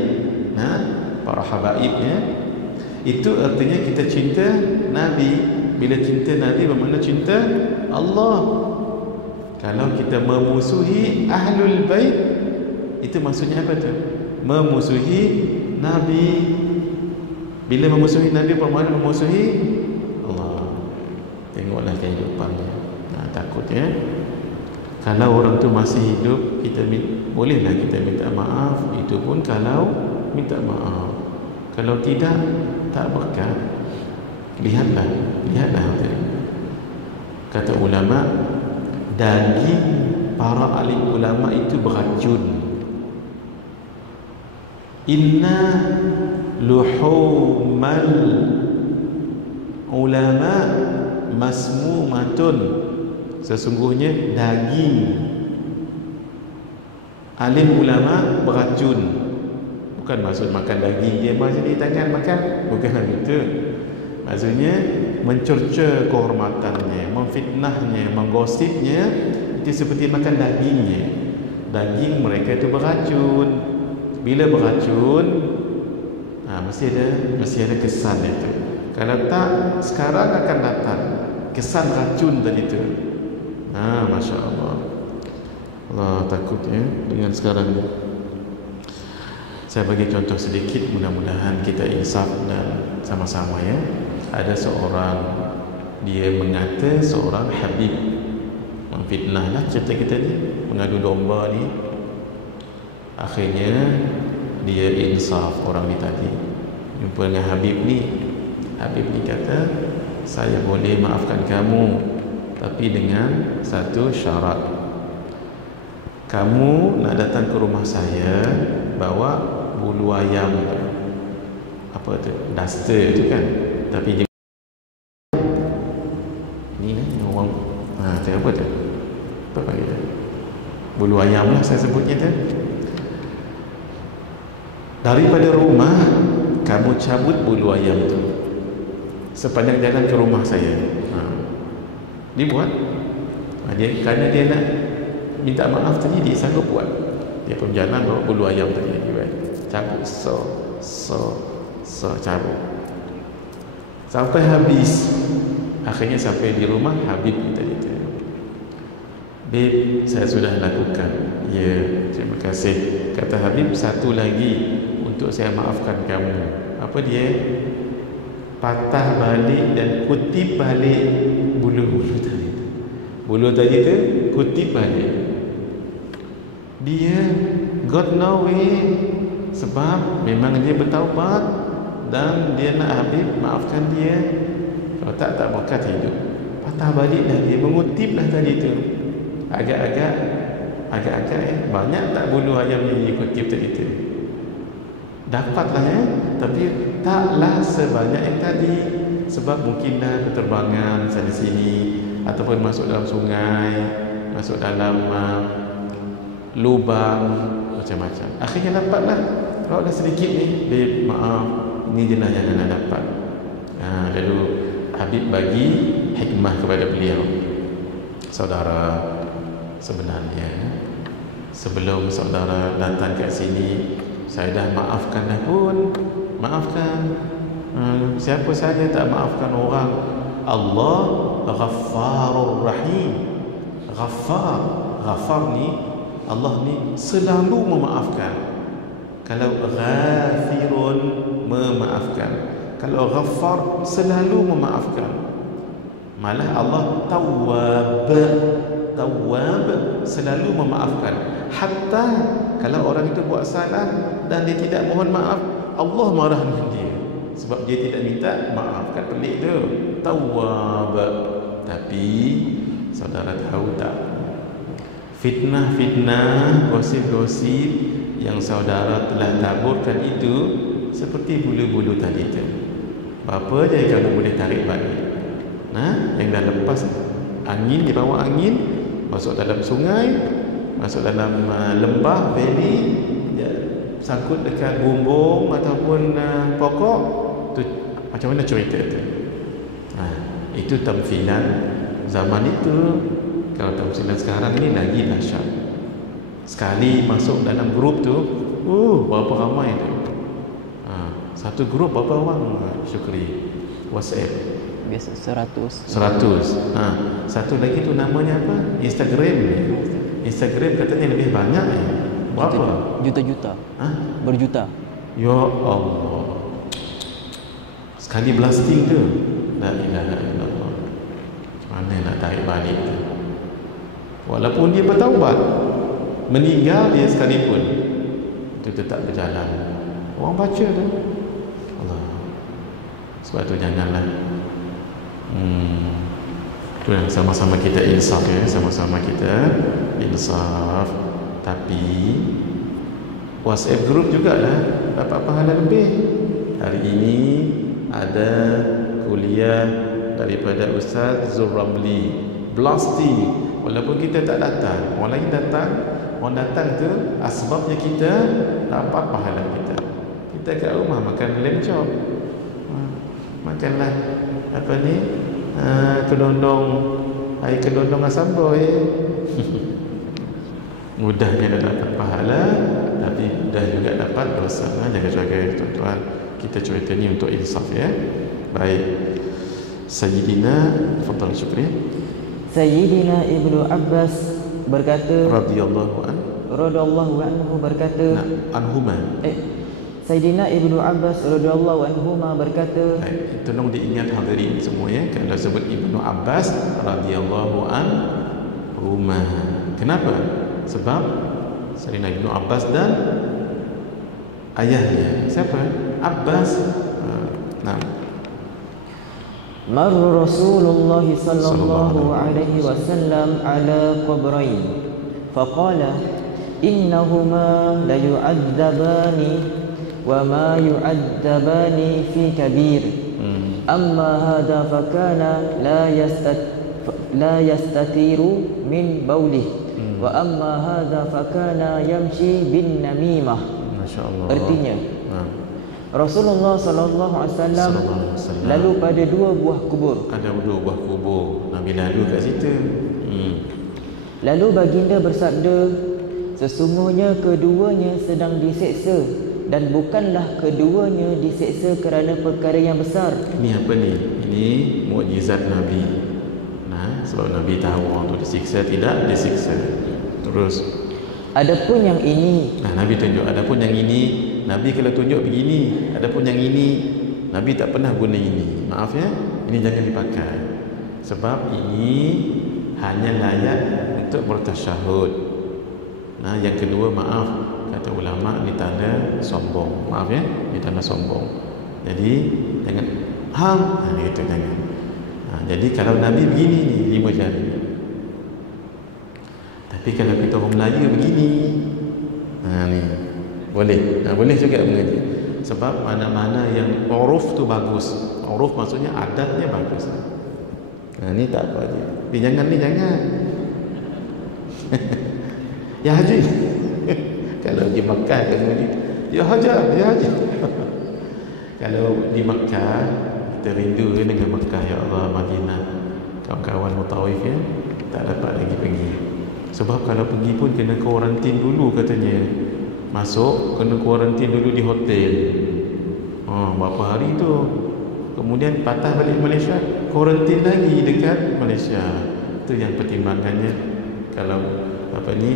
para habaibnya, itu artinya kita cinta Nabi. Bila cinta Nabi bermakna cinta Allah. Kalau kita memusuhi ahlul bait, itu maksudnya apa tu? Memusuhi Nabi. Bila memusuhi Nabi bermakna memusuhi Allah. Tengoklah kehidupannya. Takutnya kalau orang tu masih hidup, bolehlah kita minta maaf. Itu pun kalau minta maaf. Kalau tidak, tak berkat. Lihatlah kata ulama, daging para alim ulama itu beracun. Inna luhumal ulama masmumatun, sesungguhnya daging alim ulama beracun. Bukan maksud makan daging dia macam di tangan makan, bukan begitu. Maksudnya mencerca kehormatannya, memfitnahnya, menggosipnya, itu seperti makan dagingnya. Daging mereka itu beracun. Bila beracun, mesti ada kesan itu. Kalau tak, sekarang akan datang kesan racun tadi itu. Masya Allah. Allah takutnya dengan sekarang ni. Saya bagi contoh sedikit, mudah-mudahan kita insaf dan sama-sama ya. Ada seorang, dia mengata seorang habib, memfitnah lah cerita kita ni, mengadu domba ni. Akhirnya dia insaf orang ni tadi, jumpa dengan habib ni. Habib ni kata, saya boleh maafkan kamu, tapi dengan satu syarat. Kamu nak datang ke rumah saya, bawa bulu ayam tu. Apa tu? Duster tu kan. Tapi ni orang tu apa tu? Apa panggil tu? Bulu ayam lah saya sebutnya tu. Daripada rumah kamu cabut bulu ayam tu sepanjang jalan ke rumah saya. Dia buat. Kerana dia nak minta maaf tadi, dia sanggup buat. Dia pun jalan bawa bulu ayam tadi, dia buat. Cabut, cabut sampai habis. Akhirnya sampai di rumah Habib tadi tu, "Beb, saya sudah lakukan." "Ya, terima kasih." Kata Habib, "Satu lagi untuk saya maafkan kamu." Apa dia? Patah balik dan kutip balik bulu-bulu tadi. Bulu tadi tu kutip balik. Dia got no way, sebab memang dia bertaubat dan dia nak Habib maafkan dia. Kalau tak berkat hidup. Patah balik dah dia, mengutip lah tadi tu. Agak-agak banyak tak bulu ayam yang dia kutip tadi tu? Dapatlah tapi taklah sebanyak yang tadi. Sebab mungkinlah keterbangan sana sini, ataupun masuk dalam sungai, masuk dalam lubang, macam-macam. Akhirnya dapatlah. Kalau dah sedikit ni, "Beb, maaf, ni je lah yang anda dapat." Lalu Habib bagi hikmah kepada beliau. "Saudara, sebenarnya sebelum saudara datang kat sini, saya dah maafkan dah pun. Maafkan. Siapa saja tak maafkan orang, Allah Ghaffarur Rahim. Ghaffar ni, Allah ni selalu memaafkan. Kalau Ghafirun, memaafkan. Kalau Ghaffar, selalu memaafkan. Malah Allah Tawwab, selalu memaafkan. Hatta kalau orang itu buat salah dan dia tidak mohon maaf, Allah marah dengan dia sebab dia tidak minta maaf. Kan pelik tu, Tawwab. Tapi saudara tahu tak, fitnah, gosip-gosip yang saudara telah taburkan itu seperti bulu-bulu tadi tu. Berapa je kamu boleh tarik balik? Yang dah lepas angin, dibawa angin, masuk dalam sungai, masuk dalam lembah, valley, sangkut dekat bumbung ataupun pokok tu, macam mana cerita tu? Itu tamfilan zaman itu. Kalau tamfilan sekarang ni lagi dahsyat. Sekali masuk dalam grup tu, berapa ramai tu? Satu grup berapa orang? Syukri, WhatsApp Biasa 100. Satu lagi tu namanya apa? Instagram katanya lebih banyak. Berapa? Juta-juta. Berjuta. Ya Allah. Sekali blasting tu, la ilaha illallah. Mana nak tarik balik tu? Walaupun dia bertaubat, meninggal dia sekalipun, itu tetap berjalan. Orang baca tu. Allah. Sebab tu janganlah. Itu yang sama-sama kita insaf ya, sama-sama kita insaf. Tapi WhatsApp group jugalah dapat pahala lebih. Hari ini ada kuliah daripada Ustaz Zuramli, blasting. Walaupun kita tak datang, orang lain datang. Orang datang tu asbabnya kita dapat pahala kita. Kita kat rumah makan lamb chop, makanlah apa ni, air kedondong asam boy. Mudahnya dah dapat pahala, tapi mudah juga dapat dosa. Jaga-jaga tuan-tuan, kita cerita ni untuk insaf ya. Baik, Sayyidina, tafadhal Syukri. Sayyidina Ibnu Abbas berkata, radhiyallahu anhu berkata, anhuma. Sayyidina Ibnu Abbas radhiyallahu anhuma berkata, tolong diingat hadirin semua ya, kalau sebut Ibnu Abbas radhiyallahu anhuma. Kenapa? Sebab Sayyidina Ibnu Abbas dan ayahnya siapa? Abbas. Marra Rasulullah sallallahu alaihi wasallam ala qabrain faqala innahuma la yu'adzabani wa ma yu'adzabani fi kabir amma hadha fakana la yastatiru min bawlih wa amma hadha fakana yamshi bin namimah. Masyaallah. Artinya Rasulullah sallallahu alaihi wasallam lalu pada dua buah kubur. Ada dua buah kubur, Nabi lalu kat situ. Lalu baginda bersabda, sesungguhnya keduanya sedang diseksa dan bukanlah keduanya diseksa kerana perkara yang besar. Ini apa ni? Ini mukjizat Nabi. Sebab Nabi tahu orang tu disiksa tidak disiksa. Terus adapun yang ini, Nabi tunjuk, adapun yang ini, Nabi kalau tunjuk begini, adapun yang ini, Nabi tak pernah guna ini. Maaf ya, ini jangan dipakai. Sebab ini hanya layak untuk bertasyahud. Yang kedua, maaf, kata ulama, ini tanda sombong. Maaf ya, ini tanda sombong. Jadi jangan gitu, jangan. Jadi kalau Nabi begini ni, 5 jari. Tapi kalau kita orang Melayu begini, ni boleh, boleh juga mengaji. Sebab mana-mana yang uruf tu bagus. Uruf maksudnya adatnya bagus. Ni tak apa je. Ni jangan. Ya Haji. Kalau di Makkah kan ni, ya Haji. Kalau di Makkah, kita rindu dengan Makkah, ya Allah, Madinah. Kawan-kawan mutawif ya, tak dapat lagi pergi. Sebab kalau pergi pun kena kuarantin dulu katanya. Masuk kena kuarantin dulu di hotel. Berapa hari tu. Kemudian patah balik Malaysia, kuarantin lagi dekat Malaysia. Itu yang pertimbangannya. Kalau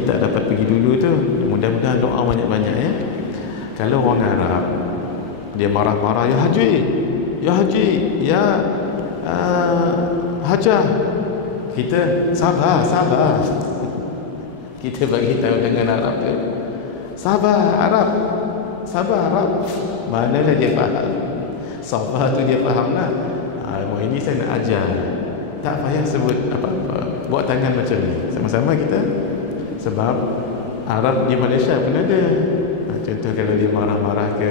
tak dapat pergi dulu tu, mudah-mudahan doa banyak-banyak ya. Kalau orang Arab, dia marah-marah, ya haji, ya hajah. Kita sabar. Kita bagi tahu dengan Arab tu, sabar Arab. Manalah dia faham. Sabar tu dia faham lah. Ini saya nak ajar. Tak payah sebut apa-apa. Buat tangan macam ni. Sama-sama kita. Sebab Arab di Malaysia pun ada. Contoh kalau dia marah-marah ke,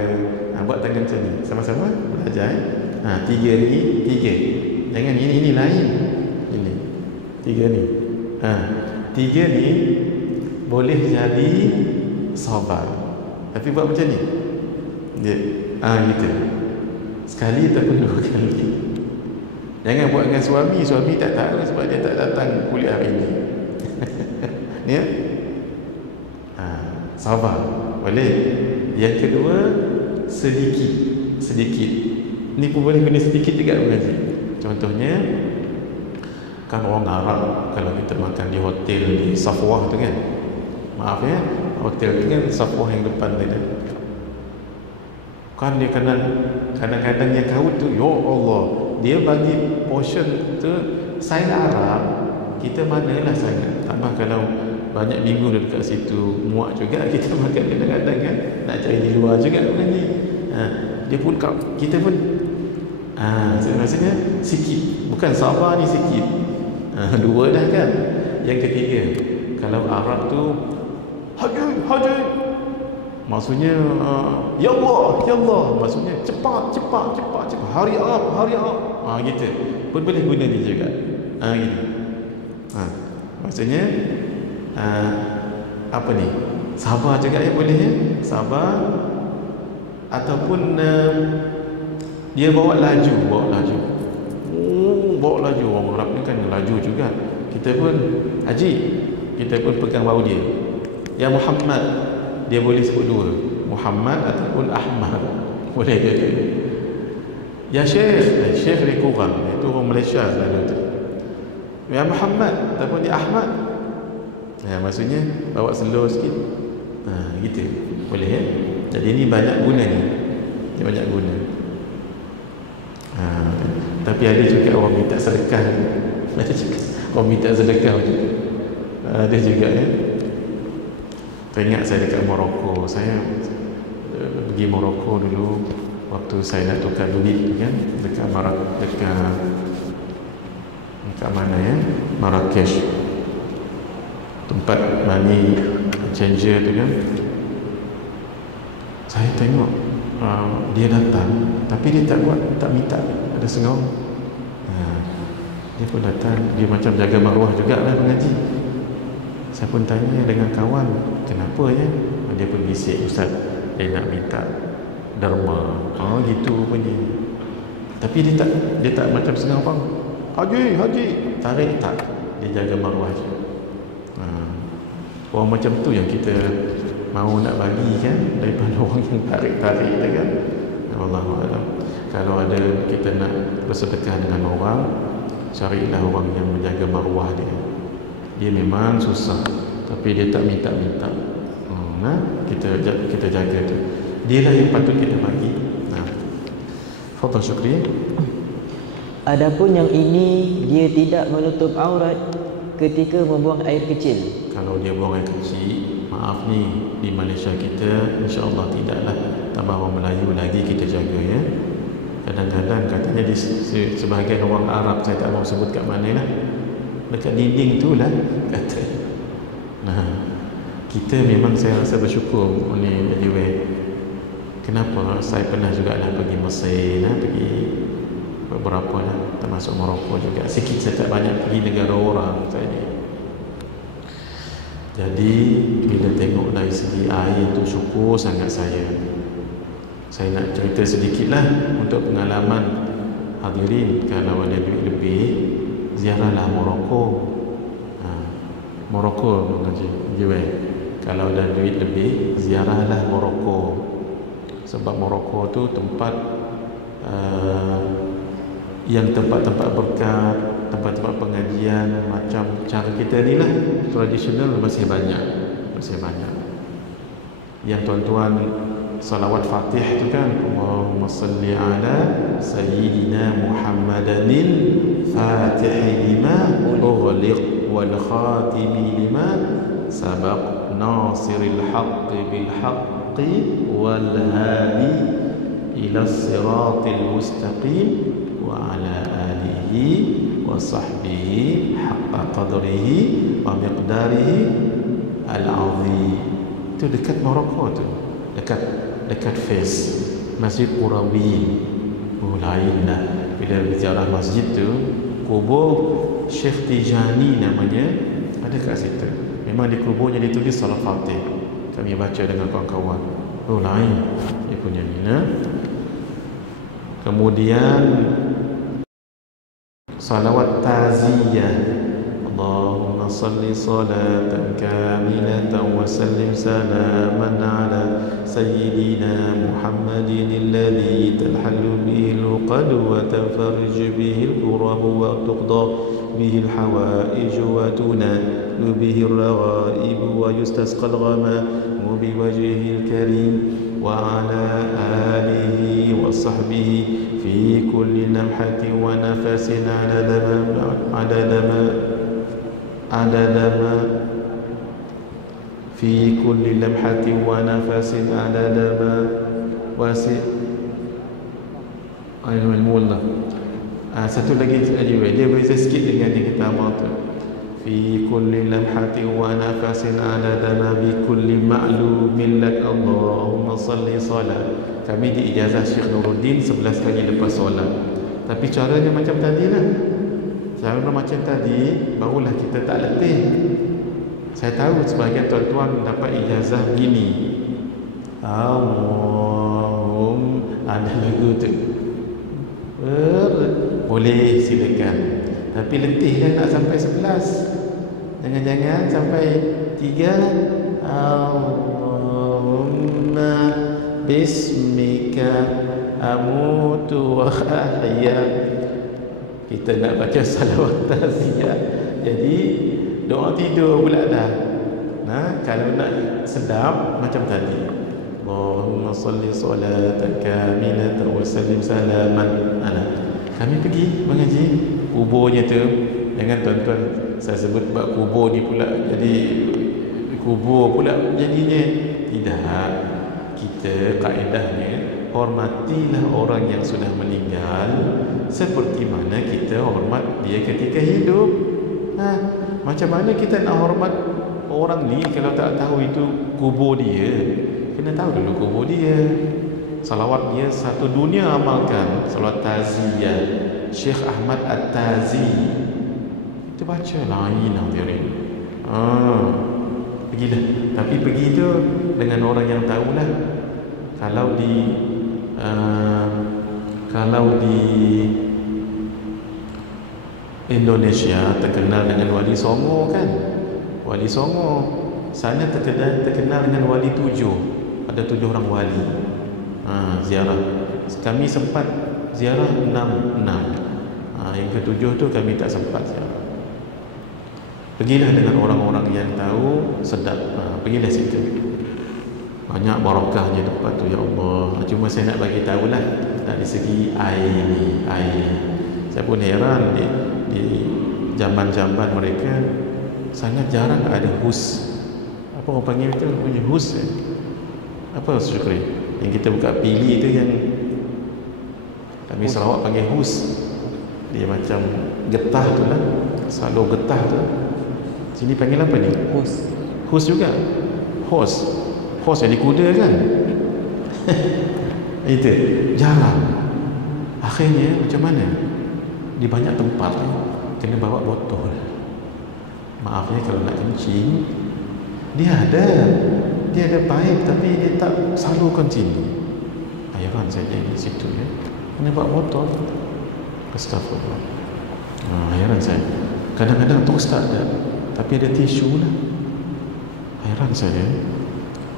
buat tangan macam ni. Sama-sama belajar. 3 ni, 3. Jangan ini lain. Ini 3 ni. 3 ni boleh jadi sabar. Tapi buat macam ni. Dia gitu. Sekali ataupun 2 kali. Jangan buat dengan suami. Suami tak tahu sebab dia tak datang kuliah hari ni. Ya? Sabar. Boleh. Yang kedua, sedikit. Ni pun boleh guna sedikit juga mengaji. Contohnya, kan orang Arab kalau kita makan di hotel di Safwah tu kan. Maaf ya, hotel tu kan Safwah yang depan tu kan. Kan dia kadang-kadang yang kau tu, ya Allah, dia bagi portion tu sains Arab, kita manalah sangat. Tambah kalau banyak minggu dekat situ, muak juga kita makan kadang-kadang kan, nak cari di luar juga kan ni. Dia pun kita pun maksudnya sikit, bukan sabar ni sikit. 2 dah kan. Yang ketiga, kalau Arab tu haji, maksudnya ya Allah, maksudnya cepat, hari up. Gitu pun boleh guna dia juga. Gitu. Maksudnya apa ni, sabar juga ya, boleh ya, sabar. Ataupun dia bawa laju. Orang Arab ni kan laju juga. Kita pun haji, kita pun pegang bau dia. Ya Muhammad, dia boleh sebut 2, Muhammad ataupun Ahmad, boleh dia. Ya Syekh dia kurang, itu orang Malaysia selalu tu. Ya Muhammad ataupun ya Ahmad, maksudnya bawa slow sikit. Gitu boleh ya. Jadi ini banyak guna ni. Dia banyak guna. Tapi ada juga orang minta sedekah. Orang minta sedekah juga. Ada juga ya. Teringat saya dekat Morocco. Saya pergi Morocco dulu waktu saya nak tukar duit kan, dekat mana ya? Marrakesh. Tempat money changer tu kan. Saya tengok dia datang, tapi dia tak minta, ada sengau. Dia pun datang, dia macam jaga maruah jugalah mengaji. Saya pun tanya dengan kawan, kenapa ya? Dia pun bisik, Ustaz, dia nak minta derma. Gitu punya. Tapi dia tak macam sengau bang. Haji, tarik tak. Dia jaga maruah je. Orang macam tu yang kita mau nak bagi kan, daripada orang yang tarik-tarik tu kan. Wallahualam. Kalau ada kita nak bersedekah dengan orang, carilah orang yang menjaga maruah dia. Dia memang susah, tapi dia tak minta-minta. Kita jaga tu. Dialah yang patut kita bagi. Fadhal Syukri. Adapun yang ini, dia tidak menutup aurat ketika membuang air kecil. Kalau dia buang air kecil, maaf ni, di Malaysia kita insya-Allah tidaklah. Tambah orang Melayu lagi kita jaga ya. Kadang-kadang katanya di sebahagian orang Arab, saya tak mau sebut kat mana lah, dekat dinding tu lah kata. Kita memang saya rasa bersyukur ni anyway. Kenapa? Saya pernah jugalah pergi Mesir, pergi beberapa lah, termasuk Morocco juga. Sikit saya tak banyak pergi negara orang tadi. Jadi bila tengok dari segi air tu, syukur sangat saya. Saya nak cerita sedikit lah untuk pengalaman hadirin. Kalau ada duit lebih, ziarahlah Morocco. Morocco mengaji. Kalau ada duit lebih, ziarahlah Morocco. Sebab Morocco tu tempat yang tempat-tempat berkat, tempat-tempat pengajian macam cara kita ni lah, tradisional masih banyak. Yang tuan-tuan salawat Fatih tu kan, Allahumma salli ala sayyidina Muhammadanil Fatih lima ughliq wal khatimi lima sabaq nasiril haqqi bil haqqi wal hadi ila siratil mustaqim wa ala alihi wa sahbihi haqqa qadrihi wa miqdarihi al-azim. Itu dekat Morocco tu, dekat Fez, Masjid Qurawin. Lain dah bila berziarah masjid tu. Kubur Syekh Tijani namanya ada kat situ. Memang di kuburnya ditulis salat Fatih. Kami baca dengan kawan-kawan. Lain dia punya ni nah. Kemudian salawat taziyah, Allahumma salli salatan kamilatan wa sallim salaman ala sayyidina Muhammadin alladhi talhallu bihi al-uqad wa tafarrij bihi al-kurab wa tuqda bihi al-hawaij wa tunalu bihi al-raghaib wa yustasqa al-ghamam bi wajhihi al-karim wa ala alihi wa sahbihi fi kulli lamhatin wa nafasin adadama fi kulli lamhatin wa nafasin adadama wasi' ayat al-mullah. Satu lagi dia berbeza sikit dengan yang kita amal tu. Fi kulli lamhatin wa nafasin adadama bi kulli ma'lumin lak Allahumma salli salat. Kami di ijazah Syekh Nuruddin 11 kali lepas solat. Tapi caranya macam tadi lah. Cara macam tadi, barulah kita tak letih. Saya tahu sebahagian tuan-tuan dapat ijazah gini. Ada lagu tu. Boleh silakan. Tapi letih kan nak sampai 11. Jangan-jangan sampai 3. Allahumma bismika amutu wa ahya. Kita nak baca salawat taziyah, jadi doa tidur pula dah. Kalau nak sedap macam tadi, Allahumma salli salatan kamilatan wa sallim salaman ala. Kami pergi mengaji kuburnya tu. Jangan tuan-tuan saya sebut bab kubur ni pula jadi kubur pula jadinya. Tidak. Kita kaedahnya hormatilah orang yang sudah meninggal seperti mana kita hormat dia ketika hidup. Macam mana kita nak hormat orang ni kalau tak tahu itu kubur dia? Kena tahu dulu kubur dia. Salawat dia satu dunia amalkan. Salawat taziyah Syekh Ahmad At-Tazi. Kita baca lain hadirin. Pergilah. Tapi pergi tu dengan orang yang tahulah. Kalau di Indonesia terkenal dengan Wali Songo kan. Wali Songo sana terkenal dengan Wali 7. Ada 7 orang wali. Ziarah. Kami sempat ziarah 6. Yang ke-7 tu kami tak sempat ziarah. Pergilah dengan orang-orang yang tahu, sedap. Pergilah situ. Banyak barakahnya tempat tu, ya Allah. Cuma saya nak bagi tahulah dari segi air ni, saya pun heran di jamban-jamban mereka sangat jarang ada hus. Apa orang panggil itu? Punya hus apa Syukri? Yang kita buka pilih tu yang kami Sarawak panggil hus. Dia macam getah tu lah, salur getah tu. Sini panggil apa ni? Hus juga. Horse yang di kuda kan. Itu jarang. Akhirnya macam mana? Di banyak tempat kena bawa botol. Maafnya kalau nak kencing, dia ada paip tapi dia tak salurkan sini. Hairan saya di situ ya. Kena bawa botol. Astagfirullah. Hairan saya. Kadang-kadang terus tak ada, tapi ada tisu lah. Hairan saya.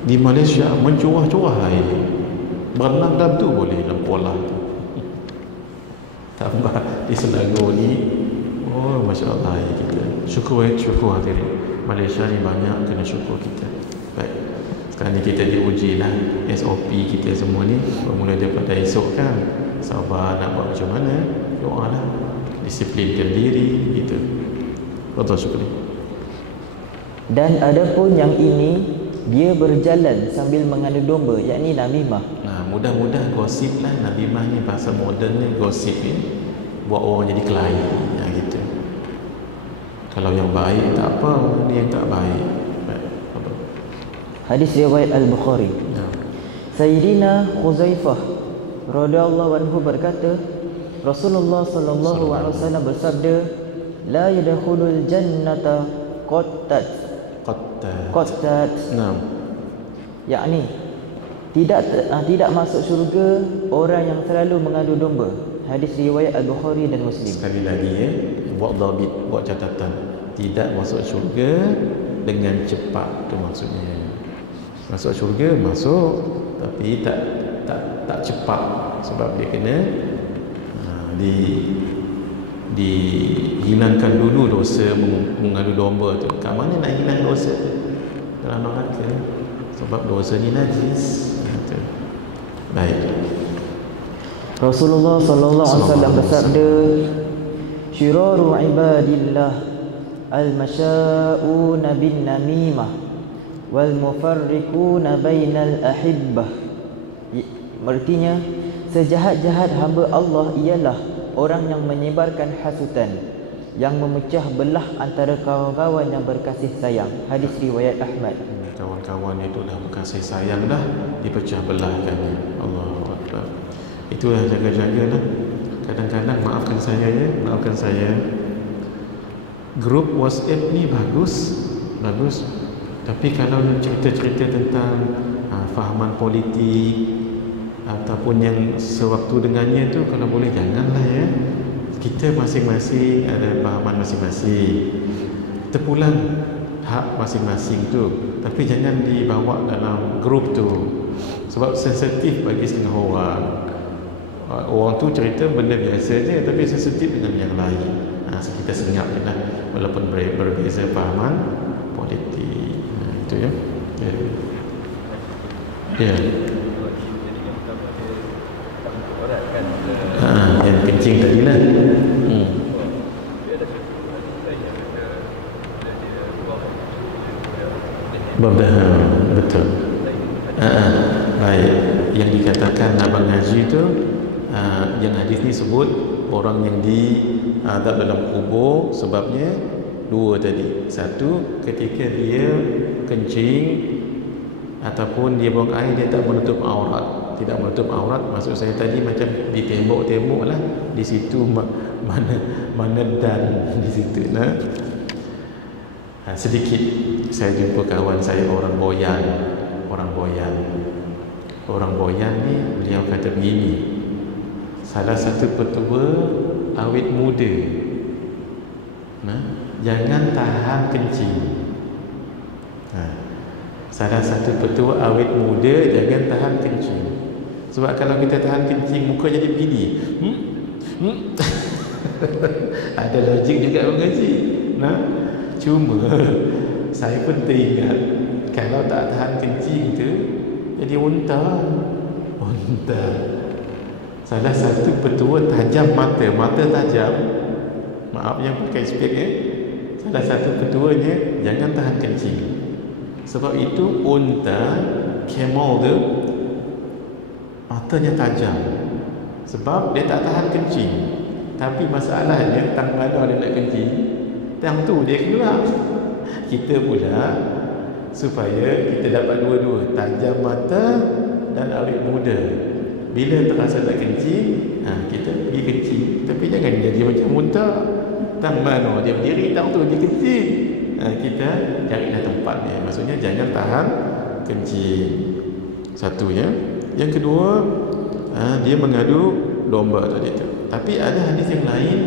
Di Malaysia mencurah-curah air. Berenang dalam tu boleh, dalam kolam tu. Tambah di Selangor ni, oh Masya Allah ya kita. Syukur hadirin. Malaysia ni banyak kena syukur kita. Baik. Sekarang ni kita diuji lah SOP kita semua ni. Bermula daripada esok kan, sabar nak buat macam mana, doa lah, disiplinkan diri gitu. Betul, syukur. Dan ada pun yang ini, dia berjalan sambil mengadu domba, yakni namimah. Nah, mudah-mudah gosip lah. Namimah ni bahasa moden ni, gosip ni buat orang jadi kelahi ya, gitu. Kalau yang baik tak apa, ni yang tak baik. Apa? Hadis riwayat Al-Bukhari. Ya. Sayyidina Khuzaifah radhiyallahu anhu berkata, Rasulullah sallallahu alaihi wasallam bersabda, la yadkhulul jannata qattat. Nah. Yakni tidak masuk syurga orang yang selalu mengadu domba. Hadis riwayat Al-Bukhari dan Muslim. Sekali lagi ya, buat dhabit, buat catatan. Tidak masuk syurga dengan cepat, tu maksudnya. Masuk syurga masuk, tapi tak cepat, sebab dia kena dihilangkan dulu dosa mengadu domba tu. Kat mana nak hilang dosa? Dalam neraka. Sebab dosa ni najis. Baik. Rasulullah sallallahu alaihi wasallam bersabda, syiraru ibadillah al-masya'una bin namimah wal mufarriquna bainal ahibbah. Artinya, sejahat-jahat hamba Allah ialah orang yang menyebarkan hasutan, yang memecah belah antara kawan-kawan yang berkasih sayang. Hadis riwayat Ahmad. Kawan-kawan itu dah berkasih sayang dah, dipecah belahkan. Allahu Akbar. Itulah jaga-jagalah. Kadang-kadang maafkan saya, grup WhatsApp ni bagus, tapi kalau cerita-cerita tentang fahaman politik ataupun yang sewaktu dengannya tu, kalau boleh janganlah ya. Kita masing-masing ada fahaman masing-masing, terpulang hak masing-masing tu, tapi jangan dibawa dalam grup tu, sebab sensitif bagi setengah orang. Orang tu cerita benda biasa je, tapi sensitif dengan yang lain. Kita senyap je lah, walaupun berbeza fahaman politik. Itu ya. Ya. Yang kencing tadi lah. Betul. Baik. Yang dikatakan Abang Haji tu, yang hadis ni sebut orang yang diadab dalam kubur sebabnya dua tadi. Satu, ketika dia kencing ataupun dia buang air, dia tak menutup aurat. Tidak menutup aurat, maksud saya tadi macam di tembok-tembok lah, di situ mana dan di situ nah. Sedikit saya jumpa kawan saya orang Boyan ni, beliau kata begini, salah satu petua awet muda, jangan tahan kencing. Salah satu petua awet muda, jangan tahan kencing. Sebab kalau kita tahan kencing, muka jadi begini. Ada logik juga mengaji. Cuma saya pun teringat, kalau tak tahan kencing tu jadi unta. Salah satu petua tajam mata tajam. Maaf yang pakai spek ya. Salah satu petuanya jangan tahan kencing. Sebab itu unta, camel tu matanya tajam, sebab dia tak tahan kencing. Tapi masalahnya tang mana dia nak kencing, tang tu dia keluar. Kita pula supaya kita dapat dua-dua, tajam mata dan awet muda. Bila terasa nak kencing, kita pergi kencing. Tapi jangan jadi macam unta, tang mana dia berdiri, tang tu dia kencing. Kita carilah tempat dia. Maksudnya jangan tahan kencing. Satu ya. Yang kedua, dia mengadu domba tadi tu. Tapi ada hadis yang lain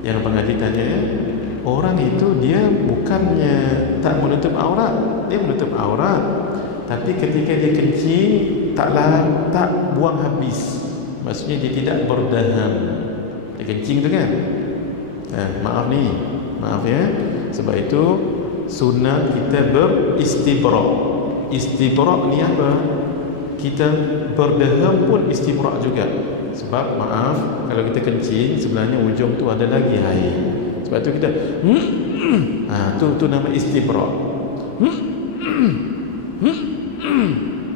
yang pengaji tanya, orang itu dia bukannya tak menutup aurat, dia menutup aurat, Tapi ketika dia kencing, tak buang habis. Maksudnya dia tidak berdaham. Dia kencing tu kan. Maaf ya. Sebab itu sunnah kita beristibrak. Istibrak ni apa? Kita berdaham pun istibrak juga. Sebab maaf, kalau kita kencing sebenarnya ujung tu ada lagi air. Sebab tu kita tu nama istibrak.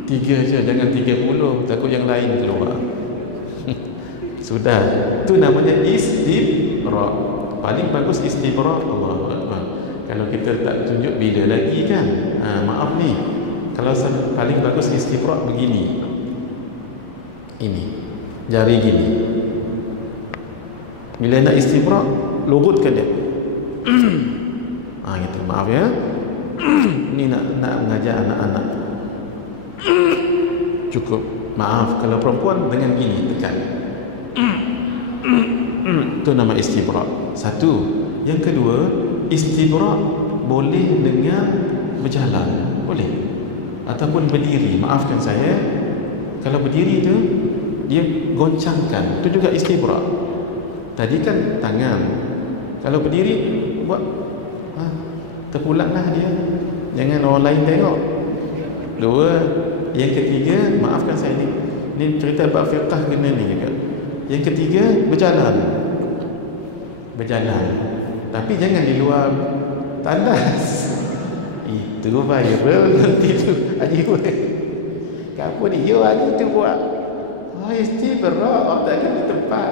3 je, jangan 30, takut yang lain keluar. Sudah, tu namanya istibrak. Paling bagus istibrak. Allahu Akbar. Kalau kita tak tunjuk bila lagi kan. Maaf ni. Kalau paling bagus istibrak begini. Ini. Jari gini. Bila nak istibrak, lurutkan dia. Gitu. Maaf ya. Ni nak mengajar anak-anak. Cukup. Maaf, kalau perempuan dengan gini tekan. Itu nama istibrak. Satu. Yang kedua, istibrak boleh dengan berjalan, boleh, ataupun berdiri. Maafkan saya, kalau berdiri tu dia goncangkan, itu juga istibrak. Tadi kan tangan, kalau berdiri buat terpulanglah dia, jangan orang lain tengok. Dua. Yang ketiga, maafkan saya ni cerita bab fiqh kena ni juga. Yang ketiga, berjalan. Tapi jangan di luar tandas. Itu viral nanti tu. Haji Wei. Kamu ni, Haji tu buat. Istibrak, tak ada di tempat.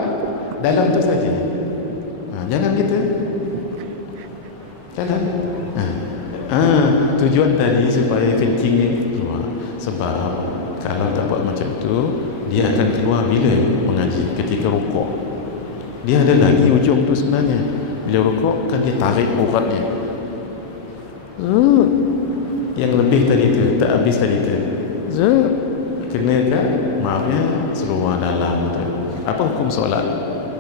Dalam tu saja. Jalan kita. Jalan. Tujuan tadi supaya kencingnya keluar. Sebab kalau tak buat macam tu, dia akan keluar bila mengaji, ketika rukuk. Dia ada lagi ujung tu sebenarnya. Bila rukuk kan dia tarik uratnya. Yang lebih tadi tu, tak habis tadi tu. Kena kan? Maafnya seluar dalam tu. Apa hukum solat?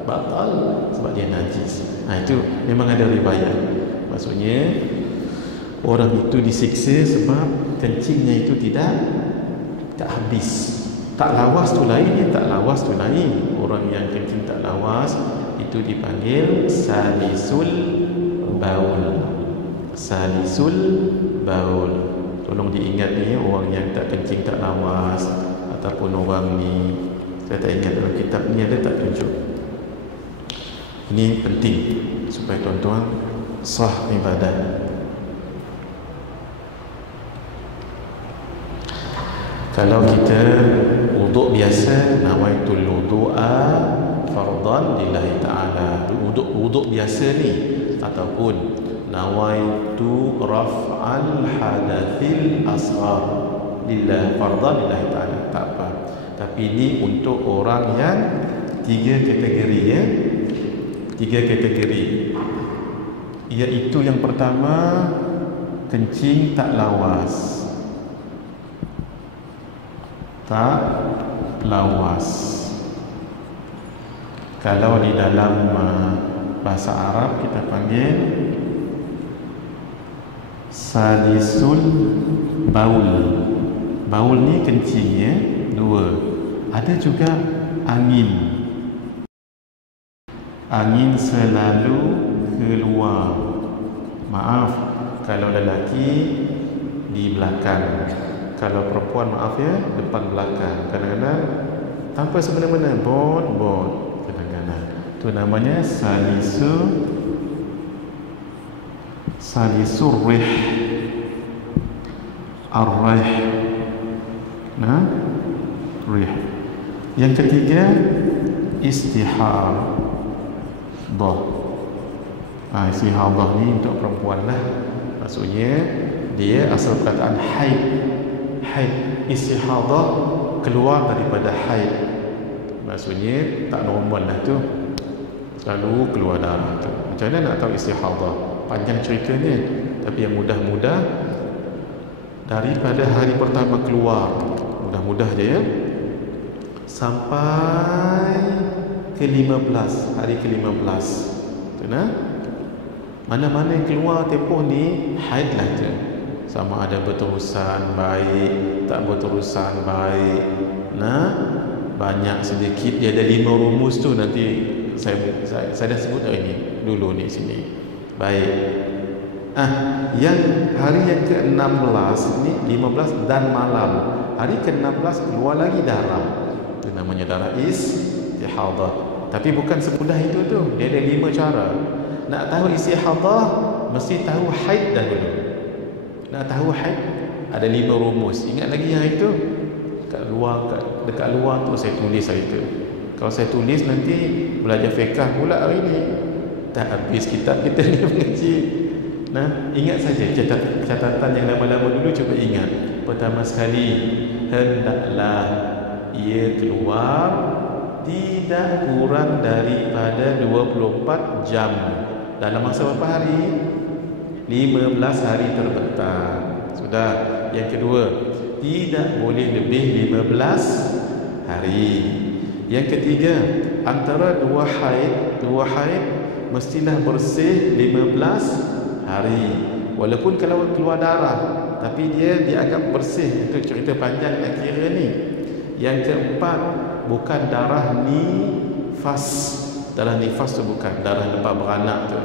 Batal sebab dia najis. Itu memang ada riwayat. Maksudnya orang itu disiksa sebab kencingnya itu tak habis. Tak lawas tu lain, tak lawas tu lain. Orang yang kencing tak lawas itu dipanggil salisul baul. Salisul baul. Tolong diingat ni, orang yang tak kencing tak lawas ataupun orang ni, saya tak ingat dalam kitab ni ada tak tunjuk. Ini penting supaya tuan-tuan sah ibadah. Kalau kita wuduk biasa, nawaitul wudu'a fardhan lillahi ta'ala, wuduk biasa ni, ataupun nawaitu raf'al hadathil asghar lillah fardhan lillahi ta'ala, tak apa. Tapi ini untuk orang yang 3 kategori ya. 3 kategori. Iaitu yang pertama, kencing tak lawas. Kalau di dalam bahasa Arab kita panggil salisul baul. Baul ni kencingnya 2. Ada juga angin. Angin selalu keluar. Maaf, kalau lelaki di belakang, kalau perempuan maaf ya, depan belakang. Kadang-kadang tanpa semena-mena, bon kadang-kadang. Itu namanya salisul rih. Ar-rih. Rih. Yang ketiga, istihadah. Istihadah ni untuk perempuan lah. Maksudnya dia asal perkataan haid. Istihadah keluar daripada haid. Maksudnya tak normal lah tu, selalu keluar darah tu. Macam mana nak tahu istihadah? Panjang ceritanya, tapi yang mudah-mudah daripada hari pertama keluar, mudah-mudah je ya, sampai ke-15, hari ke-15 tu nah. Mana-mana yang keluar tempoh ni haid lah tu. sama ada berterusan baik, tak berterusan baik. Nah, banyak sedikit dia ada 5 rumus tu, nanti saya dah sebut ini dulu ni sini. Baik. Yang hari yang ke-16 ni 15 dan malam. Hari ke-16 keluar lagi darah. Itu namanya darah istihadah. Tapi bukan semudah itu tu. Dia ada 5 cara. Nak tahu istihadah mesti tahu haid dahulu. Nak tahu haid ada 5 rumus. Ingat lagi yang itu? Dekat luar tu saya tulis hari tu. Kalau saya tulis nanti belajar fiqh pula hari ni. Tak habis kitab kita ni mengaji. Nah, ingat saja catatan yang lama-lama dulu, cuba ingat. Pertama sekali, hendaklah ia keluar tidak kurang daripada 24 jam. Dalam masa berapa hari? 15 hari terbentang. Sudah. Yang kedua, tidak boleh lebih 15 hari. Yang ketiga, antara dua haid mestilah bersih 15 hari. Walaupun kalau keluar darah, tapi dia dianggap bersih. Itu cerita panjang nak kira ni. Yang keempat, bukan darah nifas. Darah nifas tu bukan darah lepas beranak tu.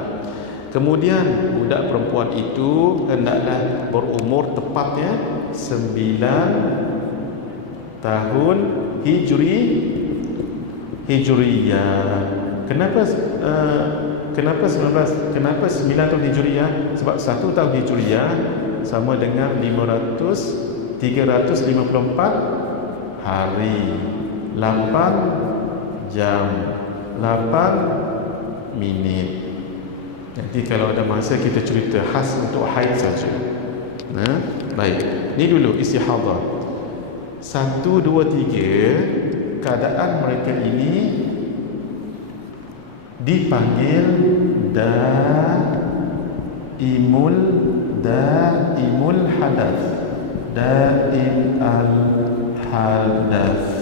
Kemudian budak perempuan itu hendaklah berumur tepatnya 9 tahun Hijriyah. Kenapa 19? Kenapa 9 tahun Hijriyah? Sebab 1 tahun Hijriyah sama dengan 354 hari, 8 jam, 8 minit. Nanti kalau ada masa kita cerita khas untuk haid saja. Nah, baik. Ni dulu istihadah. 1, 2, 3 keadaan mereka ini dipanggil daimul hadath. Daim al hadath.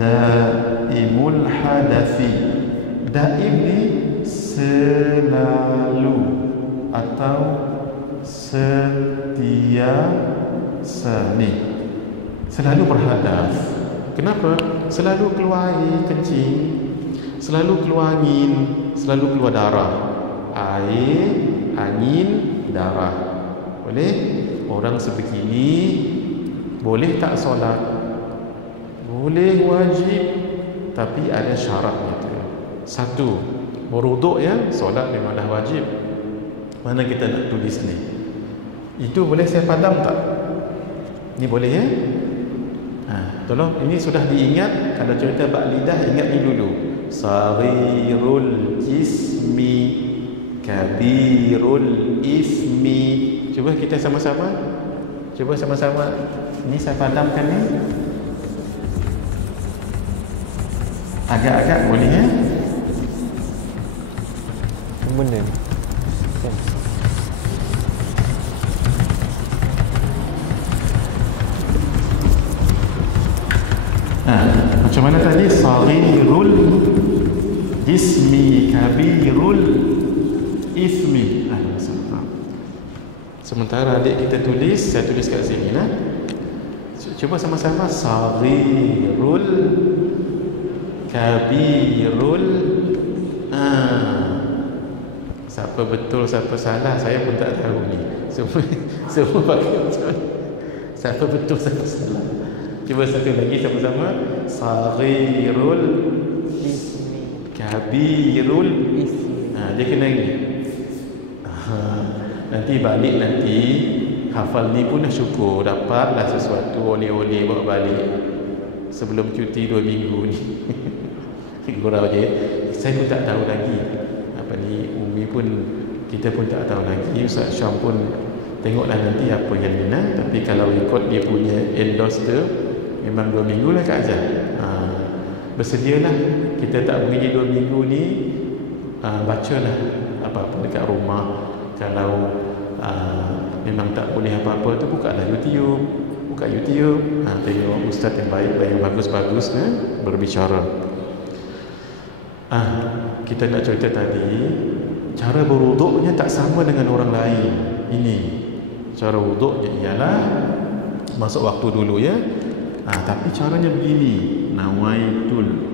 Daimul hadathi. Daim ni selalu atau setiasa ni. Selalu berhadas. Kenapa? Selalu keluar air kencing, selalu keluar angin, selalu keluar darah. Air, angin, darah. Boleh? Orang sebegini boleh tak solat? Boleh, wajib, tapi ada syaratnya tu. 1, berwuduk ya, solat memang dah wajib. Mana kita nak tulis ni? Itu boleh saya padam tak? Ni boleh ya? Tolong, ini sudah diingat. Kalau cerita bab lidah, ingat ni dulu. Saghirul jismi, kabirul ismi. Cuba kita sama-sama. Cuba sama-sama. Ini saya padamkan ni. Agak-agak boleh ya? Benar. Macam mana tadi? Saghirul jismi, kabirul ismi. Sementara adik kita tulis, saya tulis kat sini lah. Cuba sama-sama. Saghirul, kabirul. Siapa betul, siapa salah, saya pun tak tahu ni. Semua pakai macam siapa betul, siapa salah. Cuba satu lagi sama-sama. Saghirul ismi, kabirul ismi. Dia kena ni. Nanti balik nanti hafal ni pun dah syukur, dapatlah sesuatu oleh-oleh bawa balik sebelum cuti 2 minggu ni. Gurau je. Saya pun tak tahu lagi. Apa ni, Umi pun, kita pun tak tahu lagi. Ustaz Syam pun tengoklah nanti apa yang minat. Tapi kalau ikut dia punya endorse tu, memang 2 minggu lah Kak Azhar. Bersedialah. Kita tak pergi 2 minggu ni, bacalah apa-apa dekat rumah. Kalau memang tak boleh apa-apa tu, bukalah YouTube. Buka YouTube, tengok ustaz yang baik, yang bagus-bagus berbicara. Kita nak cerita tadi, cara berwuduknya tak sama dengan orang lain. Ini cara wuduknya ialah masuk waktu dulu ya. Tapi caranya begini, nawaitul.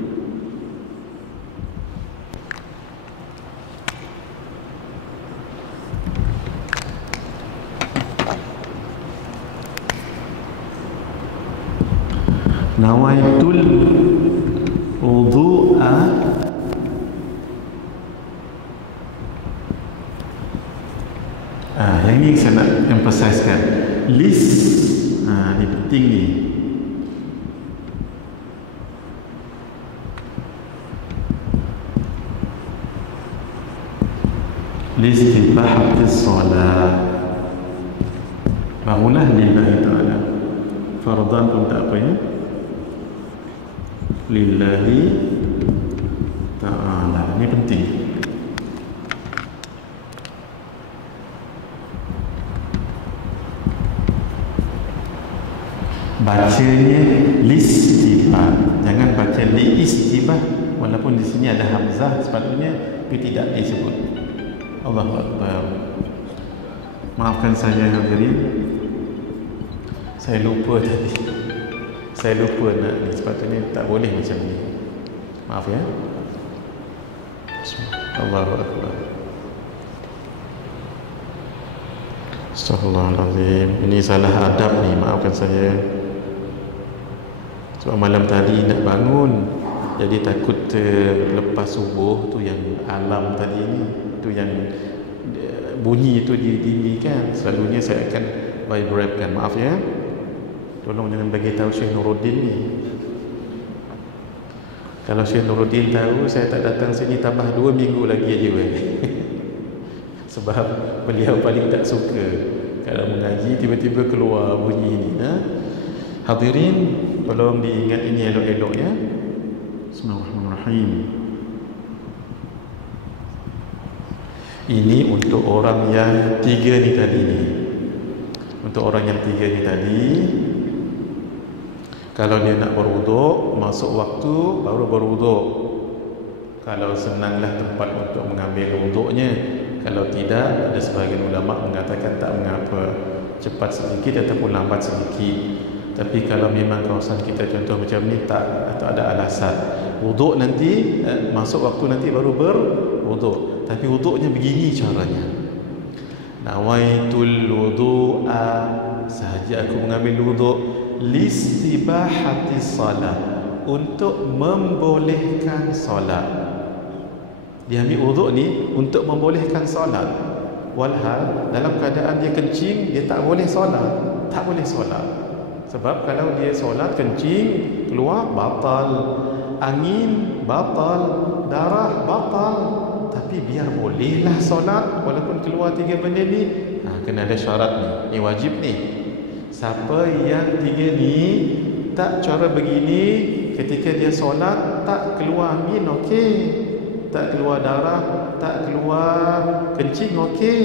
Nawaitul wudu'a yang ni saya nak emphasizekan. List ni penting ni. Listibahatis solat, bangunlah lillahi ta'ala. Fardan pun tak apa ya, lillahi ta'ala. Ini penting. Bacanya listibah, jangan baca liistibah. Walaupun di sini ada hamzah, sepatutnya tapi tidak disebut. Allahu Akbar. Maafkan saya hadirin, saya lupa tadi. Saya lupa nak ni, sepatutnya tak boleh macam ni. Maaf ya. Allahu Akbar. Astaghfirullahaladzim. Ini salah adab ni, maafkan saya. Sebab malam tadi nak bangun, jadi takut lepas subuh tu yang alam tadi ni, tu yang bunyi tu didirikan. Selalunya saya akan vibrate-kan. Maaf ya. Tolong jangan bagi tahu Syekh Nuruddin ni. Kalau Syekh Nuruddin tahu saya tak datang sini tambah 2 minggu lagi aja weh. Sebab beliau paling tak suka kalau mengaji tiba-tiba keluar bunyi ni. Hadirin, tolong diingat ini elok-elok ya. Bismillahirrahmanirrahim. Ini untuk orang yang 3 ni tadi ni. Untuk orang yang 3 ni tadi, kalau dia nak berwuduk, masuk waktu baru berwuduk. Kalau senanglah tempat untuk mengambil wuduknya. Kalau tidak, ada sebahagian ulama mengatakan tak mengapa, cepat sedikit ataupun lambat sedikit. Tapi kalau memang kawasan kita contoh macam ni, tak, atau ada alasan wuduk nanti, masuk waktu nanti baru berwuduk. Tapi wuduknya begini caranya. Nawaitul wudu'a, sahaja aku mengambil wuduk, listibahati salat, untuk membolehkan solat. Dia ambil wuduk ni untuk membolehkan solat. Walhal dalam keadaan dia kencing, dia tak boleh solat. Tak boleh solat. Sebab kalau dia solat kencing, keluar batal. Angin batal, darah batal. Tapi biar bolehlah solat walaupun keluar 3 benda ni. Kena ada syarat ni. Ni wajib ni. Siapa yang 3 ni tak cara begini, ketika dia solat tak keluar angin, okey. Tak keluar darah, tak keluar kencing, okey.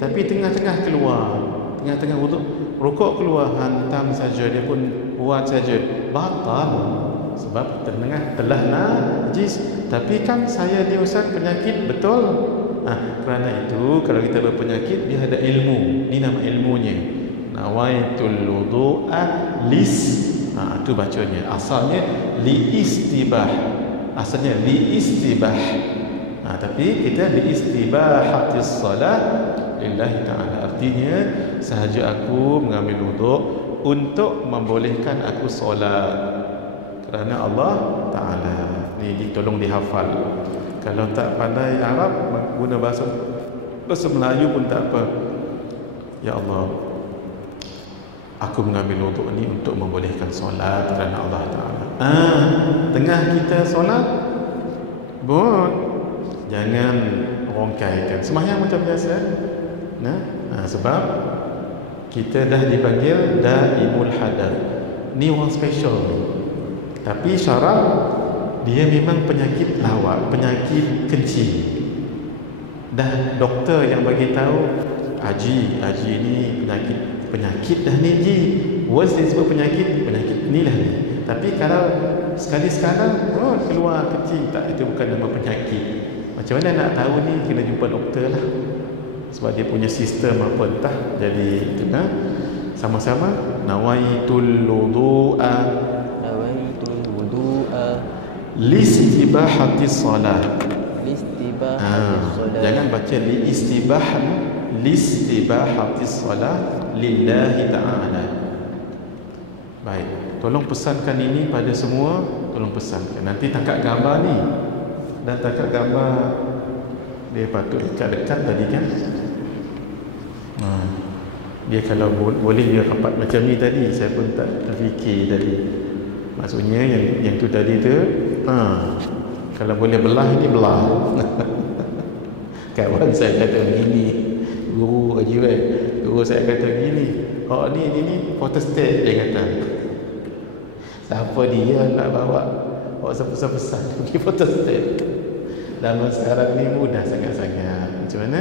Tapi tengah-tengah keluar, tengah-tengah wuduk, rukuk keluar, hantam saja, dia pun buat saja, batal. Sebab tengah telah najis. Tapi kan saya ni ustaz penyakit, betul. Kerana itu kalau kita berpenyakit, dia ada ilmu. Ni nama ilmunya. Nawaitul wudu'a itu bacanya. Asalnya liistibah. Asalnya liistibah. Tapi kita liistibahatis salat lillahi ta'ala. Artinya sahaja aku mengambil wuduk untuk membolehkan aku solat kerana Allah Ta'ala. Ni tolong dihafal. Kalau tak pandai Arab, guna bahasa Melayu pun tak apa. Ya Allah, aku mengambil wuduk ni untuk membolehkan solat kerana Allah Ta'ala. Tengah kita solat, jangan rongkaikan. Sembahyang macam biasa. Sebab kita dah dipanggil daimul hadath. Ni orang special ni. Tapi syarat dia memang penyakit lawak, penyakit kencing. Dan doktor yang bagi tahu, Haji ni penyakit dah ni Ji. Worst disebut penyakit ni lah ni. Tapi kalau sekali sekarang keluar kecil, tak, itu bukan nama penyakit. Macam mana nak tahu ni? Kena jumpa doktor lah, sebab dia punya sistem apa entah. Jadi tengah sama-sama nawaitul wudu'a listibahatis salat. Jangan baca listibahatis salat lillahi ta'ala. Baik, tolong pesankan ini pada semua. Tolong pesankan. Nanti tangkap gambar ni, dan tangkap gambar dia patut dekat-dekat tadi kan. Dia kalau boleh dia rapat macam ni tadi. Saya pun tak terfikir tadi. Maksudnya yang tu tadi tu, kalau boleh belah ni belah. Kawan saya kata begini, guru saya kata begini, ni photostat, dia kata. Siapa dia nak bawa pesan-pesan pergi photostat? Dalam sekarang ni mudah sangat-sangat. Macam mana?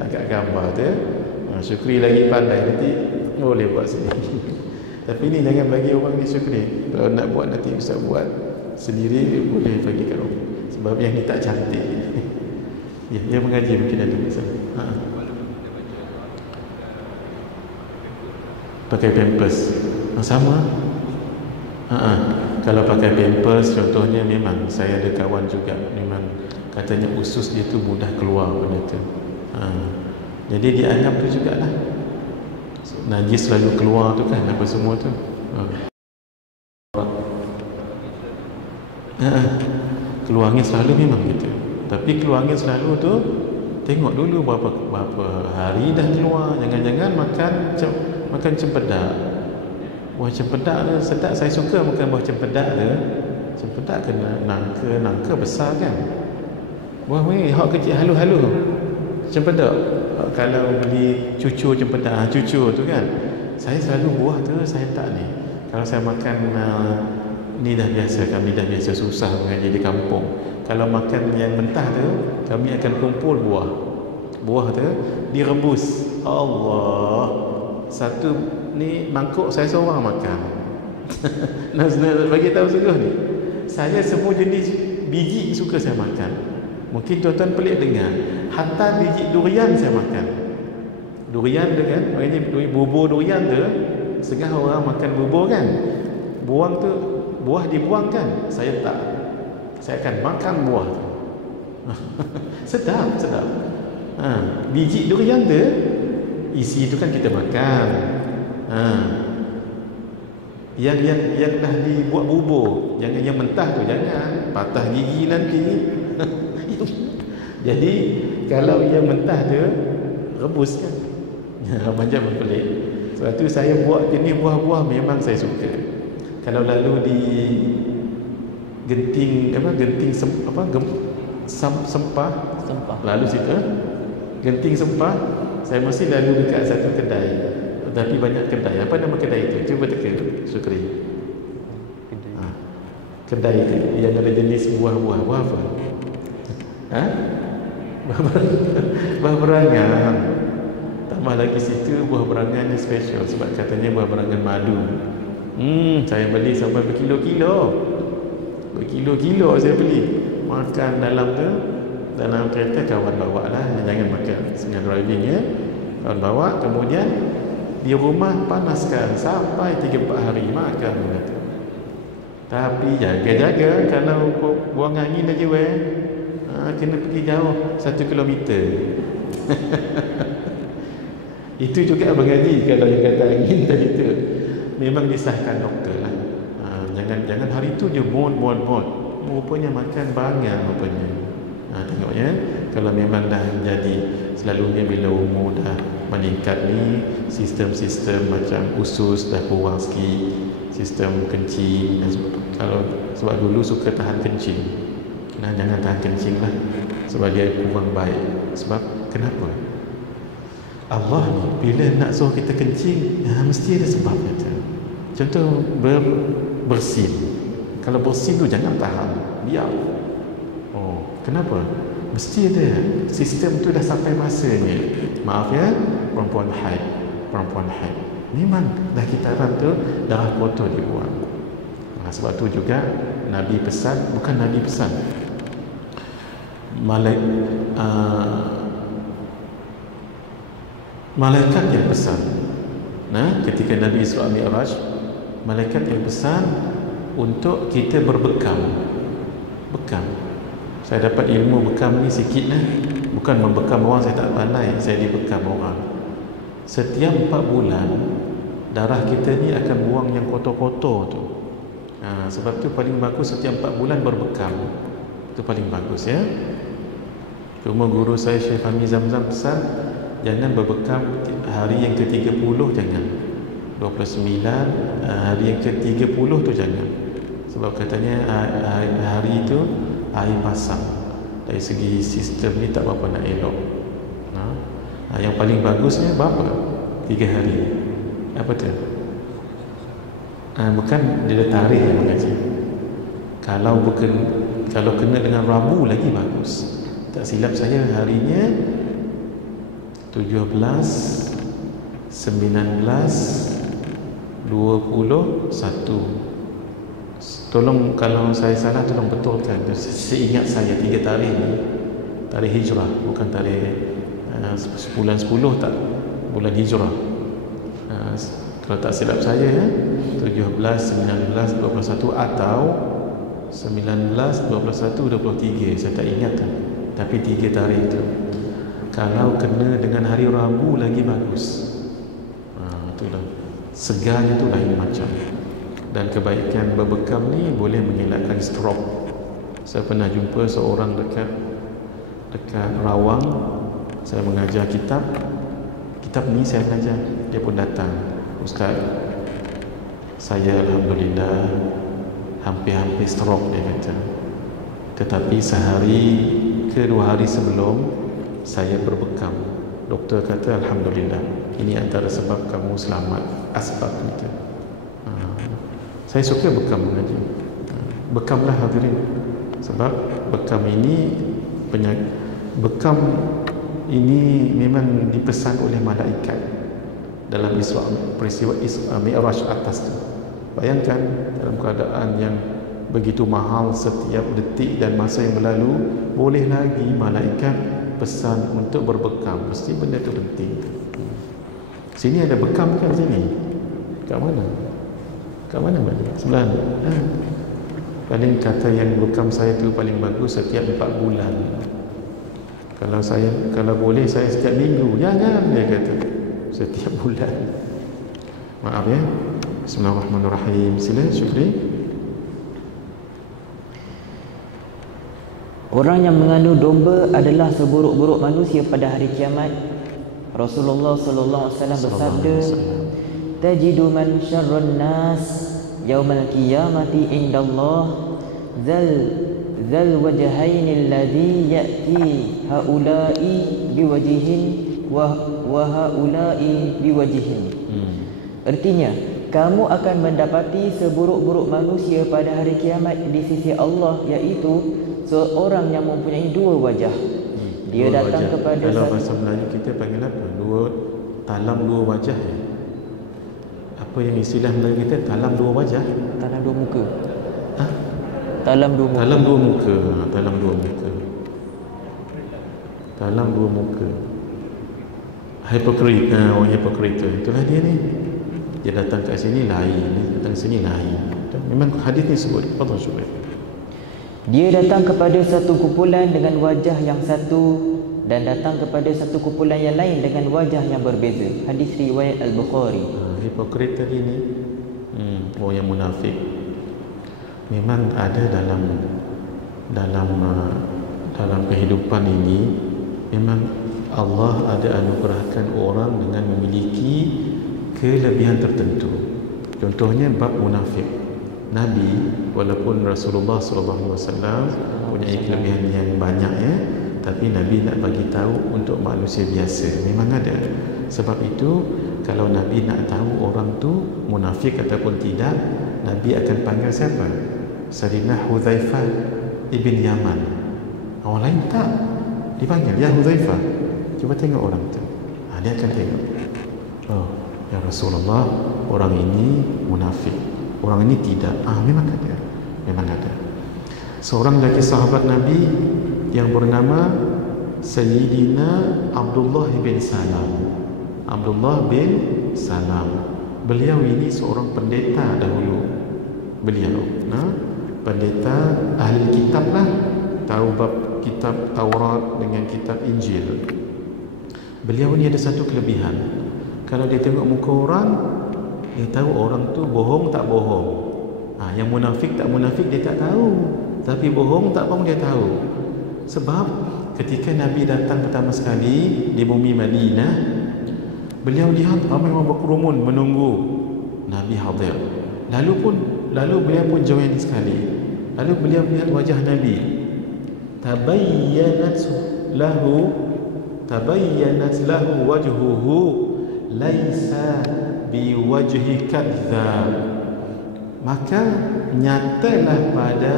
Tangkap gambar tu. Syukri lagi pandai, nanti boleh buat sendiri. Tapi ni jangan bagi orang ni Syukri. Kalau nak buat nanti bisa buat sendiri, boleh bagi kat orang. Sebab yang ni tak cantik. Dia mengaji mungkin ada misalnya. Pakai pampers sama. Kalau pakai pampers contohnya, memang saya ada kawan juga, memang katanya usus dia tu mudah keluar benda tu. Jadi dianggap tu jugalah najis selalu keluar tu kan, apa semua tu. Keluar angin selalu memang gitu. Tapi keluar angin selalu tu, tengok dulu berapa hari dah keluar. Jangan-jangan makan cempedak. Buah cempedak tu sedap, saya suka makan buah cempedak tu. Cempedak kena nangka besar kan. Buah ni hak kecil halus-halus cempedak. Kalau beli cucur cempedak, cucur tu kan, saya selalu buah tu saya tak ni. Kalau saya makan ni dah biasa, kami dah biasa susah mengaji di kampung. Kalau makan yang mentah tu, kami akan kumpul buah tu direbus. Allah, satu ni mangkuk saya seorang makan. Nak bagi tahu sungguh ni, saya semua jenis biji suka saya makan. Mungkin tuan-tuan pelik dengar, hatta biji durian saya makan. Durian tu kan, maknanya bubur durian tu, setengah orang makan bubur kan, buang tu, buah dibuang kan, saya tak. Saya akan makan buah tu. Sedap. Biji durian tu, isi tu kan kita makan. Yang dah dibuat bubur, jangan yang mentah tu, jangan patah gigi nanti. Jadi kalau yang mentah tu rebus kan. Macam pelik. Sebab tu saya buat jenis buah-buah memang saya suka. Kalau lalu di sempah. Lalu situ Genting Sempah, saya mesti lalu dekat satu kedai. Tapi banyak kedai. Apa nama kedai itu? Cuba teka Syukri. Kedai itu yang ada jenis buah-buah. Buah apa? Buah berangan. Tambah lagi situ buah berangan ni special sebab katanya buah berangan madu. Saya beli sampai berkilo-kilo saya beli. Makan dalam kereta, kawan bawa lah, jangan makan dengan driving ya. Kawan bawa, kemudian di rumah panaskan sampai 3-4 hari makan. Tapi jaga-jaga, kalau buang angin aja kena pergi jauh 1 kilometer. Itu juga mengaji. Kalau yang kata angin tadi tu memang disahkan doktor lah. Jangan hari tu je mod. Rupanya makan banyak rupanya. Tengoknya, kalau memang dah menjadi selalunya bila umur dah meningkat ni, sistem-sistem macam usus dah kurang sikit, sistem kencing. Kalau sebab dulu suka tahan kencing, jangan tahan kencing lah, sebab dia kurang baik. Sebab kenapa? Allah ni bila nak suruh kita kencing, mesti ada sebabnya tu. Contoh bersin. Kalau bersin tu jangan tahan, biar. Kenapa? Mesti ada sistem tu dah sampai masanya. Maaf ya, perempuan haid memang dah kitaran tu darah kotor dibuang. Sebab tu juga Nabi pesan, bukan Nabi pesan, malaikat yang pesan. Ketika Nabi Isra Mi'raj, malaikat yang pesan untuk kita berbekam. Bekam. Saya dapat ilmu bekam ni sikit lah. Bukan membekam orang, saya tak pandai, saya dibekam orang. Setiap 4 bulan darah kita ni akan buang yang kotor-kotor tu. Sebab tu paling bagus setiap 4 bulan berbekam. Itu paling bagus ya. Cuma guru saya Syekh Fahmi Zamzam pesan, jangan berbekam hari yang ke-30, jangan. 29, hari yang ke-30 tu jangan. Sebab katanya hari itu air pasang. Dari segi sistem ni tak berapa nak elok. Yang paling bagusnya berapa? 3 hari. Apa tu? Bukan dia tarikh yang mengaji. Kalau kena dengan Rabu lagi bagus. Tak silap saya harinya 17, 19, 21. Tolong kalau saya salah tolong betulkan. Seingat saya 3 tarikh ni tarikh hijrah, bukan tarikh bulan 10 tak, bulan hijrah. Kalau tak silap saya 17, 19, 21 atau 19, 21, 23, saya tak ingat tu. Tapi 3 tarikh tu. Kalau kena dengan hari Rabu lagi bagus. Itulah. Segarnya tu lain macam. Dan kebaikan berbekam ni boleh mengelakkan stroke. Saya pernah jumpa seorang dekat Rawang. Saya mengajar kitab ni saya mengajar. Dia pun datang, Ustaz, saya Alhamdulillah hampir-hampir stroke, dia kata. Tetapi sehari ke 2 hari sebelum saya berbekam. Doktor kata Alhamdulillah, ini antara sebab kamu selamat. Asbab itu. Saya suka bekam mengaji. Bekamlah hadirin. Sebab bekam ini bekam ini memang dipesan oleh malaikat dalam peristiwa Isra Mi'raj atas tu. Bayangkan dalam keadaan yang begitu mahal, setiap detik dan masa yang berlalu boleh lagi malaikat pesan untuk berbekam. Mesti benda tu penting. Sini ada bekam kan sini? Kat mana? Kat mana? Sebelah ni. Paling kata yang bekam saya tu paling bagus setiap 4 bulan. Kalau boleh saya setiap minggu. Jangan, dia kata setiap bulan. Maaf ya. Bismillahirrahmanirrahim. Sila Syukri. Orang yang mengandung domba adalah seburuk-buruk manusia pada hari kiamat. Rasulullah sallallahu alaihi wasallam bersabda, tajidu man syarrun nas yaumal qiyamati indallah zal wajhain alladhi ya'ti haula'i biwajhin wa haula'i biwajhin. Artinya, kamu akan mendapati seburuk-buruk manusia pada hari kiamat di sisi Allah, iaitu seorang yang mempunyai 2 wajah. Dia datang wajah. Kepada kalau bahasa Melayu kita panggil apa? Talam 2 wajah ya? Apa yang istilah Melayu kita? Talam 2 wajah? Talam 2 muka. Talam 2 muka. Talam 2 muka. Talam 2 muka. Talam 2 muka. Hypocrite. Orang hypocrite. Itulah dia ni. Dia datang kat sini lain, datang sini lain. Memang hadis ni sebut. Fadhal syukur. Dia datang kepada satu kumpulan dengan wajah yang satu dan datang kepada satu kumpulan yang lain dengan wajah yang berbeza. Hadis riwayat Al-Bukhari. Hipokrit tadi ni orang yang munafik. Memang ada dalam kehidupan ini, memang Allah ada anugerahkan orang dengan memiliki kelebihan tertentu. Contohnya bab munafik. Nabi, walaupun Rasulullah SAW punya kelebihan yang banyak ya, tapi Nabi nak bagi tahu untuk manusia biasa. Memang ada. Sebab itu kalau Nabi nak tahu orang tu munafik ataupun tidak, Nabi akan panggil siapa? Sayyidina Hudzaifah ibn Yaman. Orang lain tak dipanggil, ya Hudzaifah, cuba tengok orang tu. Dia akan tengok, oh ya Rasulullah, orang ini munafik. orang ini tidak. Memang ada. Memang ada. Seorang lagi sahabat Nabi yang bernama Sayyidina Abdullah bin Salam. Abdullah bin Salam. Beliau ini seorang pendeta dahulu. Beliau pendeta ahli kitab lah. Tahu bab kitab Taurat dengan kitab Injil. Beliau ni ada satu kelebihan. Kalau dia tengok muka orang, dia tahu orang tu bohong tak bohong. Yang munafik tak munafik dia tak tahu. Tapi bohong tak bohong dia tahu. Sebab ketika Nabi datang pertama sekali di bumi Madinah, beliau lihat ramai orang berkerumun menunggu Nabi hadir. Lalu beliau pun join sekali. Lalu beliau melihat wajah Nabi. Tabayyanat lahu wajhuhu laisa biwajhi kadzdzab. Maka nyatalah pada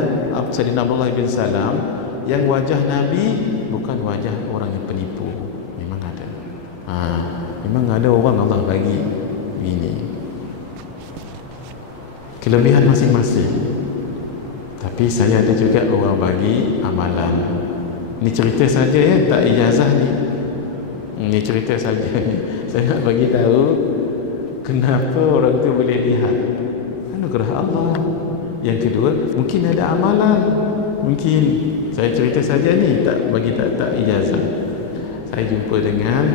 Sayyidina Abdullah bin Salam yang wajah Nabi bukan wajah orang yang penipu. Memang ada. Memang ada orang Allah bagi ini kelebihan masing-masing. Tapi saya ada juga orang bagi amalan. Ini cerita saja ya, tak ijazah ni. Ini cerita saja. Saya nak bagi tahu kenapa orang tu boleh lihat. Anugerah Allah. Yang kedua, mungkin ada amalan. Mungkin saya cerita saja ni, tak ijazah. Saya jumpa dengan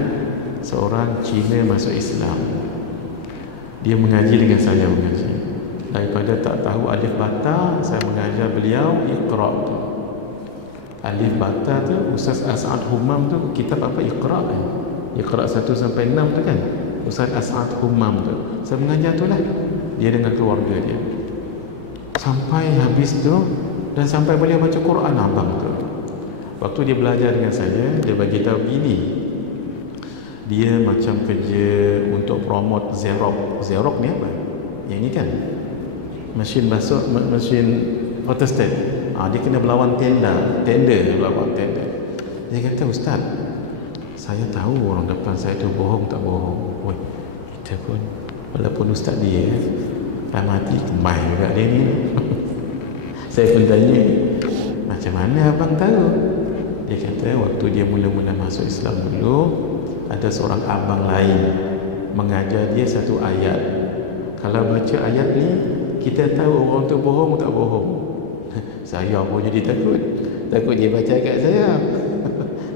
seorang Cina masuk Islam. Dia mengaji dengan saya mengaji. Daripada tak tahu alif bata, saya mengajar beliau Iqra. Alif bata tu Ustaz As'ad Humam tu kitab apa Iqra kan? Iqra 1 sampai 6 tu kan? Ustaz As'ad Humam tu. Saya mengajar tu lah. Dia dengan keluarga dia. Sampai habis tu dan sampai boleh baca Quran abang tu. Waktu dia belajar dengan saya, dia bagi tahu gini. Dia macam kerja untuk promote Xerox. Xerox ni apa? Yang ni kan? Mesin basuh, mesin photostat. Dia kena berlawan tender berlawan tender. Dia kata, Ustaz, saya tahu orang depan saya tu bohong tak bohong. Woi, kita pun walaupun Ustaz dia dah mati kemai juga dia ni. Saya pun tanya, macam mana abang tahu? Dia kata waktu dia mula-mula masuk Islam dulu, ada seorang abang lain mengajar dia satu ayat. Kalau baca ayat ni, kita tahu orang tu bohong tak bohong. Saya pun jadi takut dia baca kat saya.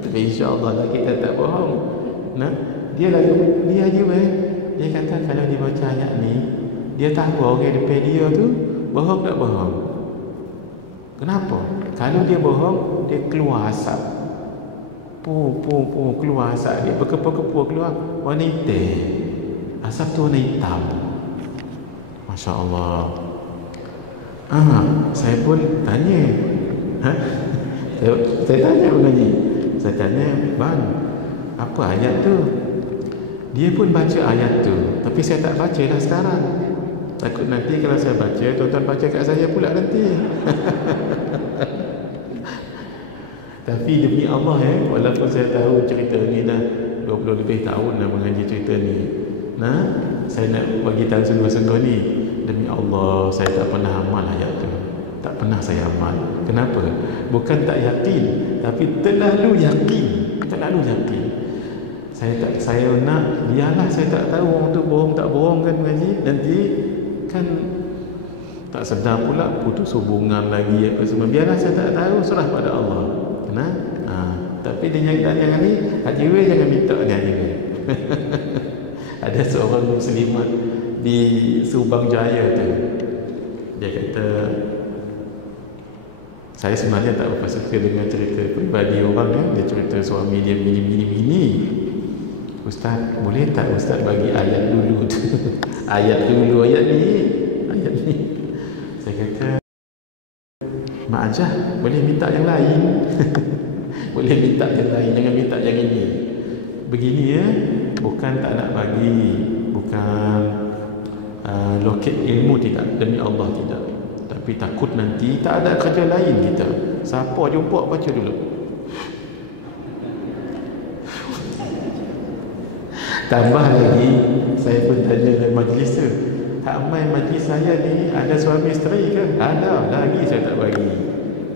Tapi insya-Allah lah kita tak bohong. Dia je dia kata kalau dia baca ayat ni, dia tahu orang depan dia tu bohong tak bohong. Kenapa? Kalau dia bohong, dia keluar asap. Keluar asap dia berkepu-kepu keluar warna hitam. Asap tu warna hitam. Masya Allah. Saya pun tanya. Saya tanya pengaji. Saya tanya, bang, apa ayat tu? Dia pun baca ayat tu, tapi saya tak baca dah sekarang. Takut nanti kalau saya baca, tuan-tuan baca kat saya pula nanti. Tapi demi Allah walaupun saya tahu cerita ni dah 20 lebih tahun dah mengaji cerita ni. Saya nak bagi tahu sungguh-sungguh ni. Demi Allah, saya tak pernah amal ayat tu. Tak pernah saya amal. Kenapa? Bukan tak yakin, tapi terlalu yakin. Saya nak, biarlah saya tak tahu orang tu bohong tak bohong kan mengaji. Nanti kan tak sedar pula putus hubungan lagi apa semua. Biarlah saya tak tahu, serah pada Allah. Tapi dia yang ni, Haji Wei jangan minta ni Haji Wei. Ada seorang muslimat di Subang Jaya tu. Dia kata, saya sebenarnya tak berapa suka dengan cerita peribadi orang Dia cerita suami dia bini. Ustaz, boleh tak Ustaz bagi ayat dulu tu? ayat ni. Saya kata, Mak Ajah, boleh minta yang lain. Boleh minta yang lain, jangan minta yang ini. Begini bukan tak nak bagi, bukan loket ilmu, tidak, demi Allah tidak. Tapi takut nanti tak ada kerja lain kita. Siapa jumpa baca dulu. Tambah lagi, saya pun tanya dalam majlis tu, hak mai majlis saya ni ada suami isteri ke? Ada, lagi saya tak bagi.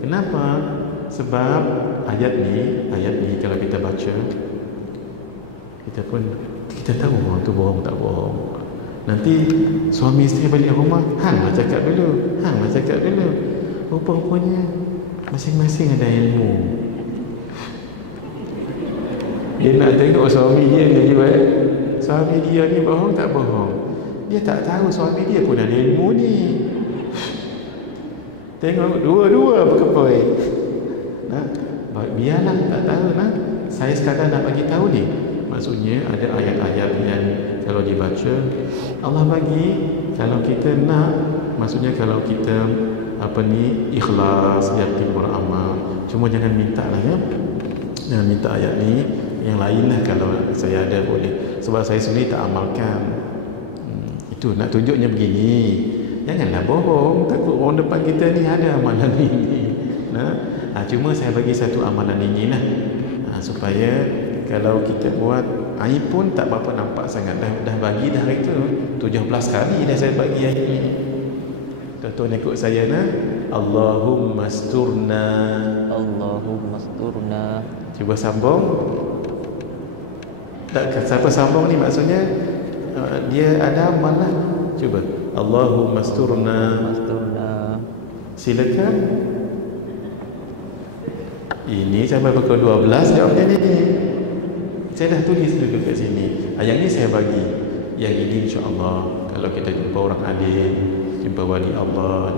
Kenapa? Sebab ayat ni kalau kita baca, kita tahu orang tu bohong tak bohong. Nanti suami isteri balik rumah, hang lah cakap dulu. Rupa-rupanya masing-masing ada ilmu. Dia nak tengok suami dia jual, suami dia ni bohong tak bohong. Dia tak tahu suami dia pun ada ilmu ni. Tengok dua-dua berkepoi. Nah, biarlah tak tahu nah. Saya sekadar nak bagi tahu ni. Maksudnya ada ayat-ayat yang kalau dibaca Allah bagi, kalau kita nak, maksudnya kalau kita ikhlas, yakin beramal. Cuma jangan minta lah ya. Jangan minta ayat ni, yang lain lah kalau saya ada boleh. Sebab saya sendiri tak amalkan. Itu nak tunjuknya begini. Janganlah bohong, takut orang depan kita ni ada amalan ini. Cuma saya bagi satu amalan ini lah. Supaya kalau kita buat air pun tak berapa nampak sangat. Dah bagi dah itu 17 kali dah saya bagi air ni. Tuan-tuan ikut saya nah. Allahumma asturna. Allahumma asturna. Cuba sambung. Tak, siapa sambung ni maksudnya dia ada amal lah. Cuba Allahumma asturna. Silakan. Ini sampai pukul 12 jawabnya ni. Saya dah tulis dulu kat sini. Yang ni saya bagi. Yang ini insya-Allah kalau kita jumpa orang alim, jumpa wali Allah,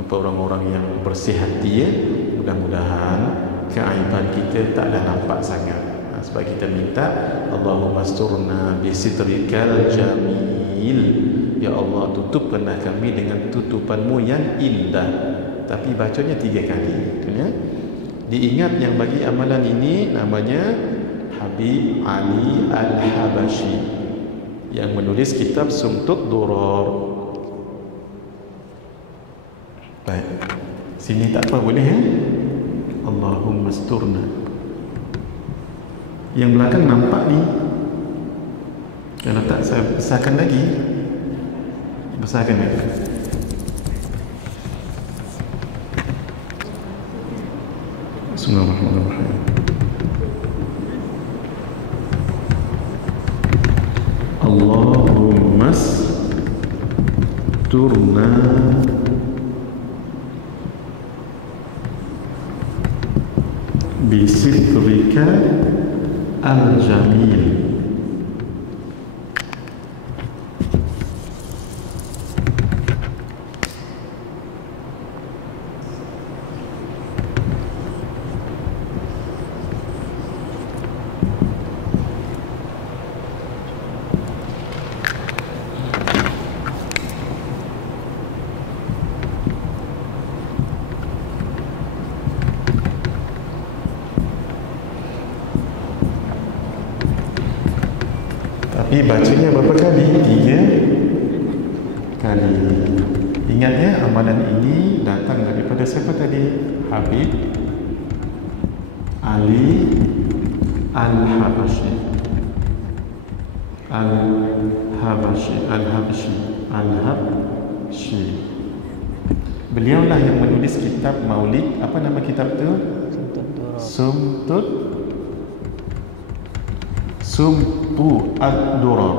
jumpa orang-orang yang bersih hati ya, mudah-mudahan keaiban kita taklah nampak sangat. Sebab kita minta Allahumma asturna bisitrikal jamil. Ya Allah, tutupkanlah kami dengan tutupanmu yang indah. Tapi bacanya 3 kali ya. Diingat yang bagi amalan ini namanya Habib Ali Al-Habashi yang menulis kitab Sumtud Durar. Baik, sini tak apa boleh ya. Allahumma asturna. Yang belakang nampak ni. Kalau tak saya besarkan lagi. Besarkan lagi. Bismillahirrahmanirrahim. Allahumma asturna bisitrika al-jamil. Tapi bacanya berapa kali? 3 kali. Ingat ya, amalan ini datang daripada siapa tadi? Habib Ali Al-Habashi. Al-Habashi. Beliaulah yang menulis kitab Maulid. Apa nama kitab tu? Sumtud Ad-Durar.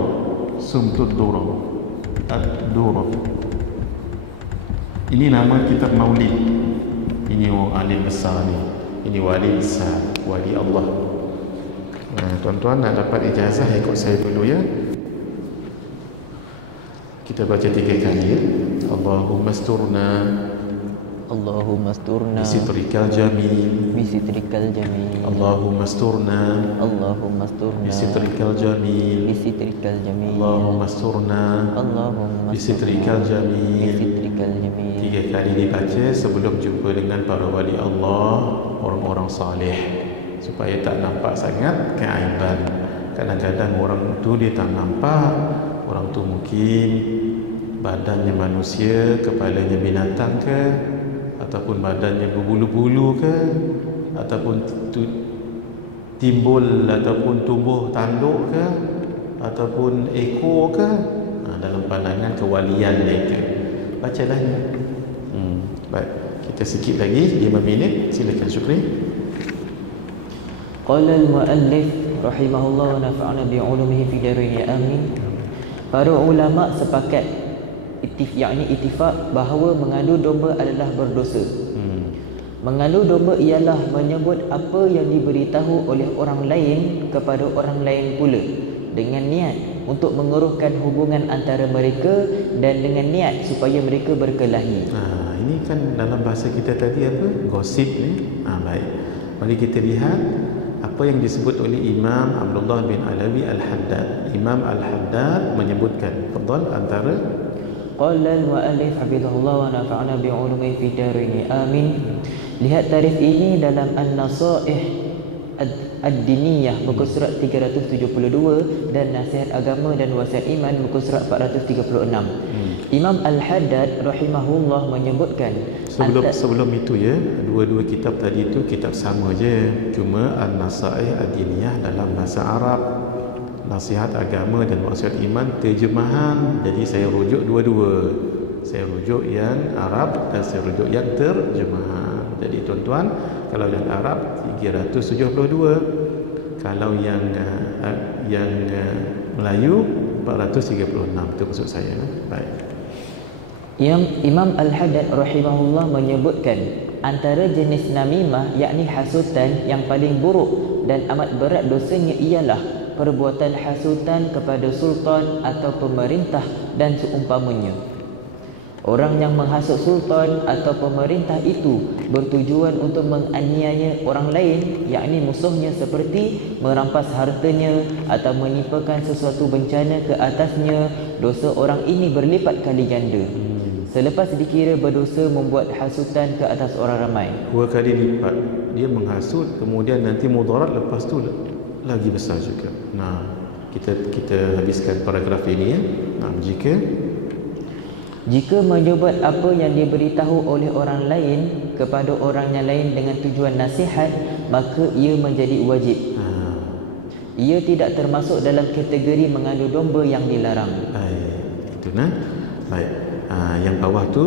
Ini nama kitab Maulid. Ini orang alim besar ni. Ini wali besar, wali Allah. Tuan-tuan nak dapat ijazah ikut saya dulu ya. Kita baca 3 kali ya. Allahumma asturna. Allahumma asturna bisitrikal jamil. bisitrikal jamil. Allahumma asturna. Allahumma asturna bisitrikal jamil. bisitrikal jamil. Allahumma asturna. Allahumma bisitrikal jamil. bisitrikal jamil. 3 kali dibaca sebelum jumpa dengan para wali Allah, orang-orang salih, supaya tak nampak sangat keaiban. Kadang-kadang orang tu dia tak nampak, orang tu mungkin badannya manusia, kepalanya binatang ke, ataupun badannya berbulu-bulu ke, ataupun timbul ataupun tumbuh tanduk ke, ataupun ekor ke. dalam pandangan kewalian dia itu. Bacalah. Baik, kita sikit lagi 5 minit. Silakan Syukri. Qala al-muallif rahimahullah wa nafa'ana bi'ulumihi fi darain amin. Para ulama sepakat ittifaq bahawa mengadu domba adalah berdosa. Mengadu domba ialah menyebut apa yang diberitahu oleh orang lain kepada orang lain pula dengan niat untuk mengeruhkan hubungan antara mereka dan dengan niat supaya mereka berkelahi. Ini kan dalam bahasa kita tadi apa? Gosip ni. Baik. Mari kita lihat apa yang disebut oleh Imam Abdullah bin Alawi Al-Haddad. Imam Al-Haddad menyebutkan fadhal antara qala al-muallif hafizahullah wa nafa'ana bi'ulumihi fi darain amin. Lihat tarikh ini dalam An-Nasaih Ad-Diniyah muka surat 372 dan Nasihat Agama dan Wasiat Iman muka surat 436. Imam Al-Haddad rahimahullah menyebutkan sebelum itu ya, dua-dua kitab tadi itu kitab sama je, cuma An-Nasaih Ad-Diniyah dalam bahasa Arab, Nasihat Agama dan Wasiat Iman terjemahan. Jadi saya rujuk dua-dua. Saya rujuk yang Arab dan saya rujuk yang terjemahan. Jadi tuan-tuan, kalau yang Arab 372, kalau yang Melayu 436. Itu maksud saya. Baik. Imam Al-Haddad rahimahullah menyebutkan antara jenis namimah yakni hasutan yang paling buruk dan amat berat dosanya ialah perbuatan hasutan kepada sultan atau pemerintah dan seumpamanya. Orang yang menghasut sultan atau pemerintah itu bertujuan untuk menganiaya orang lain, yakni musuhnya, seperti merampas hartanya atau menimpakan sesuatu bencana ke atasnya. Dosa orang ini berlipat kali ganda selepas dikira berdosa membuat hasutan ke atas orang ramai. 2 kali lipat. Dia menghasut, kemudian nanti mudarat lepas tu lagi besar juga. Nah, kita habiskan paragraf ini ya. Jika menyebut apa yang diberitahu oleh orang lain kepada orang yang lain dengan tujuan nasihat, maka ia menjadi wajib. Ia tidak termasuk dalam kategori mengadu domba yang dilarang. Itu nah. Baik. Yang bawah tu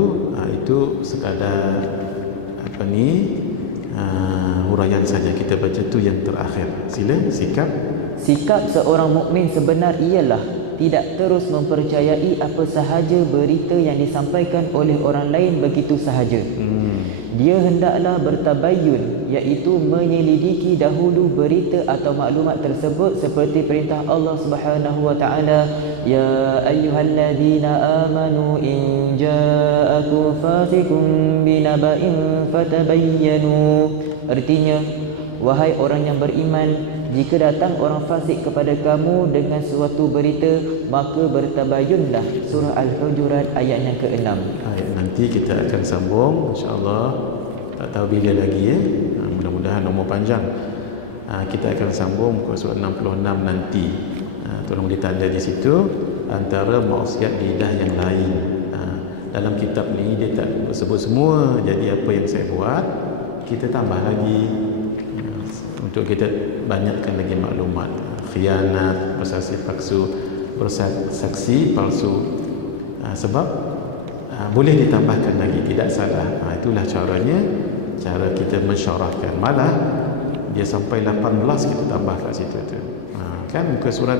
itu sekadar huraian saja. Kita baca tu yang terakhir. Sila sikap seorang mukmin sebenar ialah tidak terus mempercayai apa sahaja berita yang disampaikan oleh orang lain begitu sahaja. Dia hendaklah bertabayyun, iaitu menyelidiki dahulu berita atau maklumat tersebut seperti perintah Allah Subhanahu wa taala, ya ayyuhalladzina amanu in ja'akum fasiqun binaba'in fatabayyanu. Artinya, wahai orang yang beriman, jika datang orang fasik kepada kamu dengan suatu berita, maka bertabayunlah. Surah Al-Hujurat ayat yang ke-6. Nanti kita akan sambung insya-Allah. Tak tahu bila lagi ya. Mudah-mudahan umur panjang. Kita akan sambung ke surah 66 nanti. Tolong ditanda di situ antara maksiat lidah yang lain. Dalam kitab ni dia tak sebut semua. Jadi apa yang saya buat, kita tambah lagi untuk kita banyakkan lagi maklumat. Khianat, bersaksi palsu. Sebab boleh ditambahkan lagi, tidak salah. Itulah caranya, cara kita mensyarahkan. Malah dia sampai 18 kita tambah kat situ tu. Kan muka surat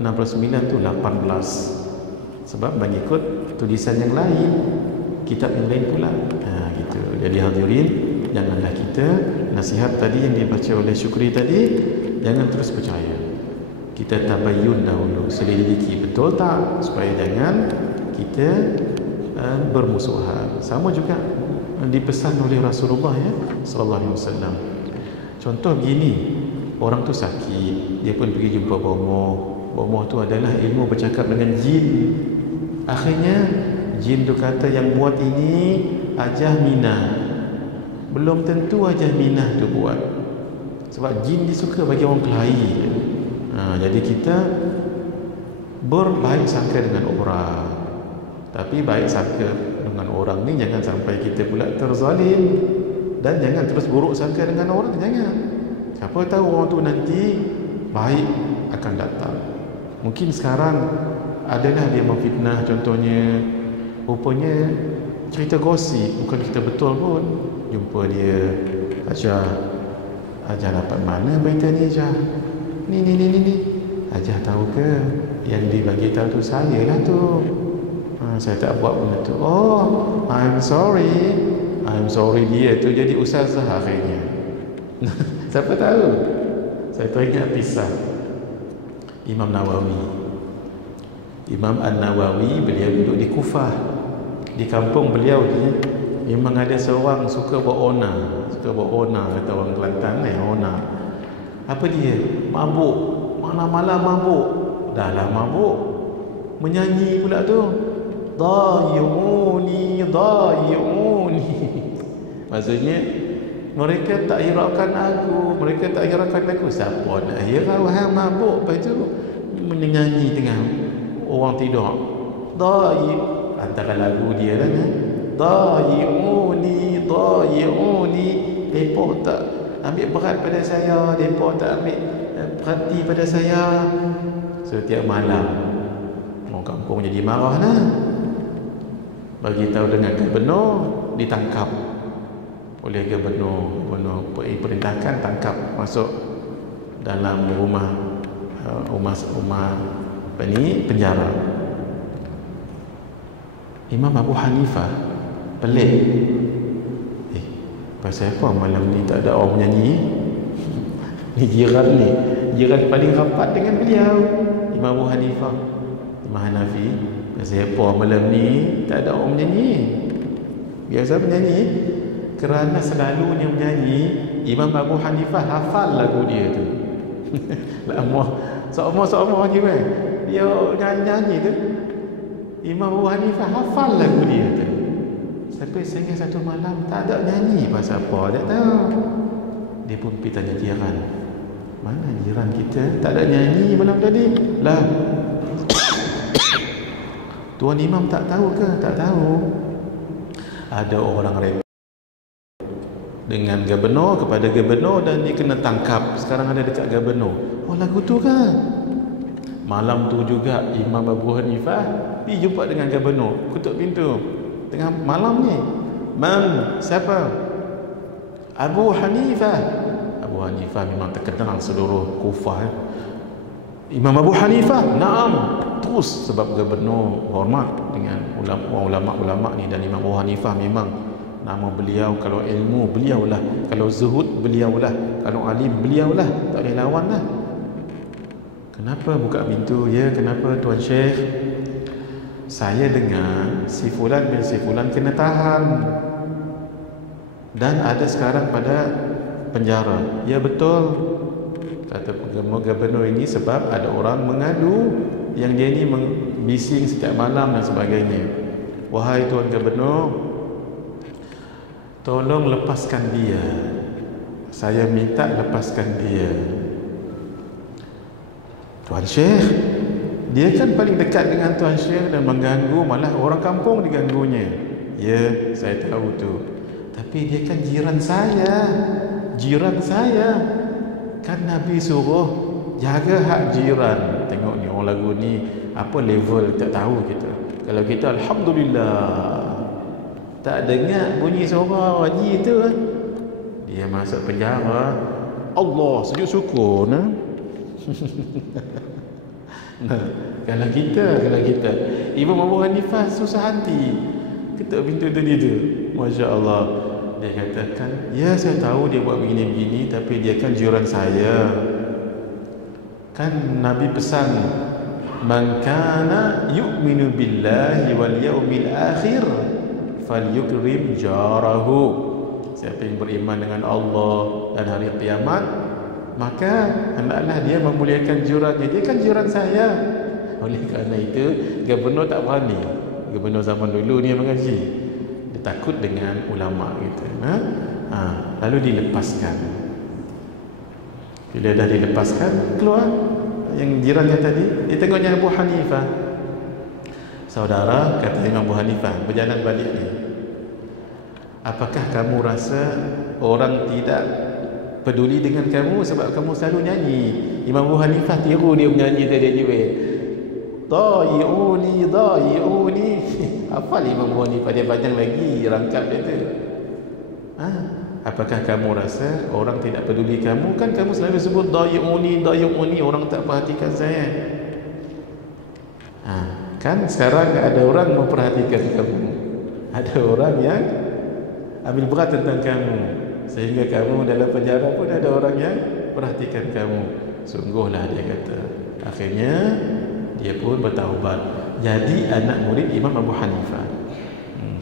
69 tu 18. Sebab mengikut tulisan yang lain, kitab yang lain pula. Gitu. Jadi hadirin, janganlah kita nasihat tadi yang dibaca oleh Syukri tadi, jangan terus percaya. Kita tabayyun dahulu, selidiki betul tak, supaya jangan kita bermusuhan. Sama juga dipesan oleh Rasulullah ya sallallahu alaihi wasallam. Contoh begini, orang tu sakit, dia pun pergi jumpa bomoh. Bomoh tu adalah ilmu bercakap dengan jin. Akhirnya jin tu kata yang buat ini Ajah Minah. Belum tentu Ajah Minah tu buat. Sebab jin dia suka bagi orang kelahi. Jadi kita berbaik sangka dengan orang. Tapi baik sangka dengan orang ni jangan sampai kita pula terzalim. Dan jangan terus buruk sangka dengan orang, jangan. Siapa tahu orang tu nanti baik akan datang. Mungkin sekarang adalah dia memfitnah. Contohnya, rupanya cerita gosip, bukan kita betul pun. Jumpa dia, Ajah dapat mana berita ni Ajah? Ni. Ajah tahu ke? Yang dibagi tahu tu saya lah tu. Saya tak buat benda tu. Oh, I'm sorry dia tu jadi ustazah akhirnya. Siapa tahu? Saya teringat kisah Imam An-Nawawi, beliau duduk di Kufah. Di kampung beliau ni memang ada seorang suka berona, kata orang Kelantan ona. Apa dia? Mabuk, malam-malam mabuk. Dah lah mabuk, menyanyi pula tu. Dayyuni. Maksudnya mereka tak hiraukan aku. Siapa nak hirau hang mabuk? Lepas tu menyanyi tengah orang tidur. Antara lagu dia lah ni. Dayyuni. Depa tak ambil berat pada saya, depa tak ambil perhati pada saya. Setiap malam orang kampung jadi marah lah. Bagi tahu dengan gubernur, ditangkap oleh gubernur perintahkan tangkap, masuk dalam rumah penjara. Imam Abu Hanifah pelik. Pasal apa malam ni tak ada orang menyanyi? Ni jiran paling rapat dengan beliau, Imam Abu Hanifah, Imam Hanafi. Pasal apa malam ni tak ada orang menyanyi? Biasa menyanyi kerana selalunya menyanyi. Imam Abu Hanifah hafal lagu dia tu. Lama sama je kan. Dia nyanyi tu. Imam Abu Hanifah hafal lagu dia tu. Sampai sehingga satu malam tak ada nyanyi. Pasal apa? Tak tahu. Dia pun pergi tanya jiran. Mana jiran kita? Tak ada nyanyi malam tadi. Lah, Tuan Imam tak tahu ke? Tak tahu. Ada orang repot dengan gubernur, kepada gubernur, dan dia kena tangkap. Sekarang ada dekat gubernur. Oh, lagu tu kan? Malam tu juga Imam Abu Hanifah pergi jumpa dengan gubernur, ketuk pintu tengah malam ni. Siapa? Abu Hanifah. Abu Hanifah memang terkenal seluruh Kufah. Imam Abu Hanifah, naam. Terus sebab gubernur hormat dengan ulama ni, dan Imam Abu Hanifah memang nama beliau, kalau ilmu beliaulah, kalau zuhud beliaulah, kalau alim beliaulah, tak boleh lawan lah. Kenapa buka pintu? Ya, kenapa Tuan Syekh? Saya dengar si fulan bin si fulan kena tahan dan ada sekarang pada penjara. Ya, betul, kata gubernur ini, sebab ada orang mengadu yang dia ni bising setiap malam dan sebagainya. Wahai Tuan Gubernur, tolong lepaskan dia. Saya minta lepaskan dia. Tuan Syekh, dia kan paling dekat dengan Tuan Syekh dan mengganggu, malah orang kampung diganggunya. Ya, saya tahu tu. Tapi dia kan jiran saya. Kan Nabi suruh jaga hak jiran. Tengok ni orang lagu ni apa level tak tahu kita. Kalau kita alhamdulillah tak dengar bunyi suara haji tu, dia masuk penjara, Allah sujud syukur nah. Nah, kalau kita Imam Abu Hanifah susah hati ketuk pintu tadi tu, Masya Allah. Dia katakan, ya saya tahu dia buat begini-begini, tapi dia kan jiran saya. Kan Nabi pesan, man kana yu'minu billahi wal yawmil akhir falyukrim jarahu. Siapa yang beriman dengan Allah dan hari kiamat, maka hendaklah dia memuliakan jirannya. Dia kan jiran saya. Oleh kerana itu gubernur tak berani. Gubernur zaman dulu ni mengaji, dia takut dengan ulama gitu. Lalu dilepaskan. Bila dah dilepaskan, keluar yang jirannya tadi. Dia tengoknya Abu Hanifah. Saudara, kata Imam Abu Hanifah, berjalan balik ni, apakah kamu rasa orang tidak peduli dengan kamu sebab kamu selalu nyanyi? Imam Abu Hanifah tiru dia menyanyi tadi juga. Dayi'uni. Hafal Imam Bukhari pada panjang lagi rangkap dia tu. Apakah kamu rasa orang tidak peduli kamu? Kan kamu selalu sebut dayi'uni, orang tak perhatikan saya. Kan sekarang ada orang memperhatikan kamu. Ada orang yang ambil berat tentang kamu, sehingga kamu dalam penjara pun ada orang yang perhatikan kamu. Sungguhlah, dia kata. Akhirnya dia pun bertaubat. Jadi anak murid Imam Abu Hanifah.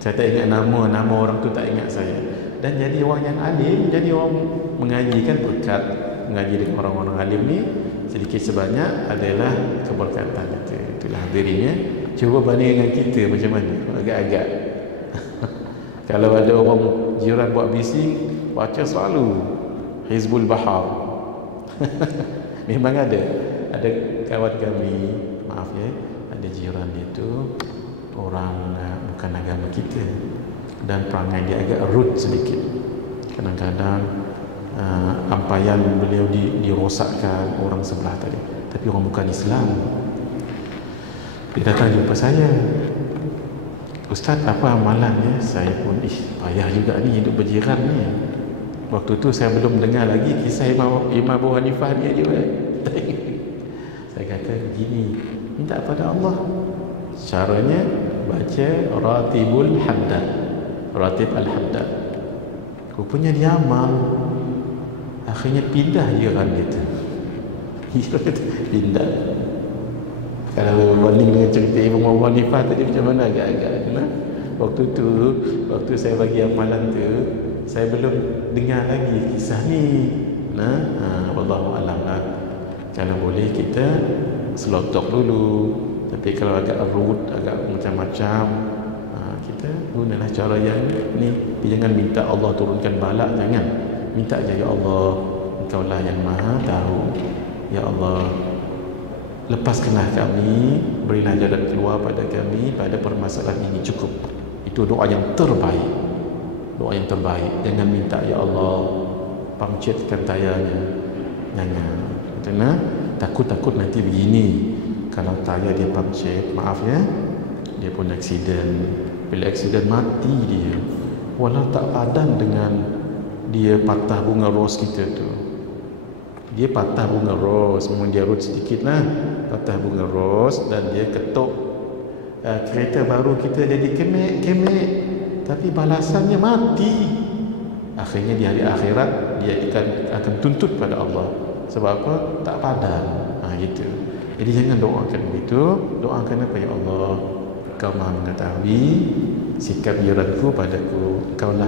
Saya tak ingat nama orang tu, tak ingat saya. Dan jadi orang yang alim, jadi orang mengaji kan berkat. Mengaji dengan orang-orang alim ni sedikit sebanyak adalah keberkatan itu. Itulah dirinya. Cuba banding dengan kita macam mana? Agak-agak. Kalau ada orang jiran buat bising, baca selalu Hizbul Bahar. Memang ada kawan kami, maaf ya, ada jiran dia tu orang bukan agama kita, dan perangai dia agak rude sedikit. Kadang-kadang ampayan beliau dirosakkan orang sebelah tadi, tapi orang bukan Islam. Dia datang jumpa saya, Ustaz, apa amalannya? Saya pun payah juga ni hidup berjiran ni. Waktu tu saya belum dengar lagi kisah Imam Abu Hanifah dia juga. Saya kata begini, minta pada Allah. Caranya baca Ratibul Haddad, Ratib Al-Haddad. Rupanya dia amal. Akhirnya pindah jiran dia tu. Pindah. Kalau banding dengan cerita Imam Abu Hanifah tadi macam mana agak-agak. Waktu saya bagi amalan tu, saya belum dengar lagi kisah ni. Wallahu a'lam lah. Kalau boleh kita selotok dulu. Tapi kalau agak rude, agak macam-macam, kita gunalah cara yang ni. Jangan minta Allah turunkan bala, jangan. Minta je, ya Allah, Engkaulah yang Maha Tahu. Ya Allah, lepaskanlah kami, berilah jalan keluar pada kami pada permasalahan ini, cukup. Itu doa yang terbaik. Doa yang terbaik. Jangan minta, ya Allah, pamcetkan tayarnya. Jangan. Karena takut nanti begini. Kalau tayar dia pamcet, maaf ya, dia pun aksiden. Bila aksiden mati dia. Walau tak padan dengan dia patah bunga ros kita tu. Dia patah bunga ros, memang dia rut sedikit lah, patah bunga ros, dan dia ketuk kereta baru kita jadi kemek, tapi balasannya mati. Akhirnya di hari akhirat dia akan tuntut pada Allah. Sebab apa? Tak padan. Gitu. Jadi jangan doakan begitu. Doakan apa? Ya Allah, Kau Maha mengetahui sikap jiranku padaku. Kaulah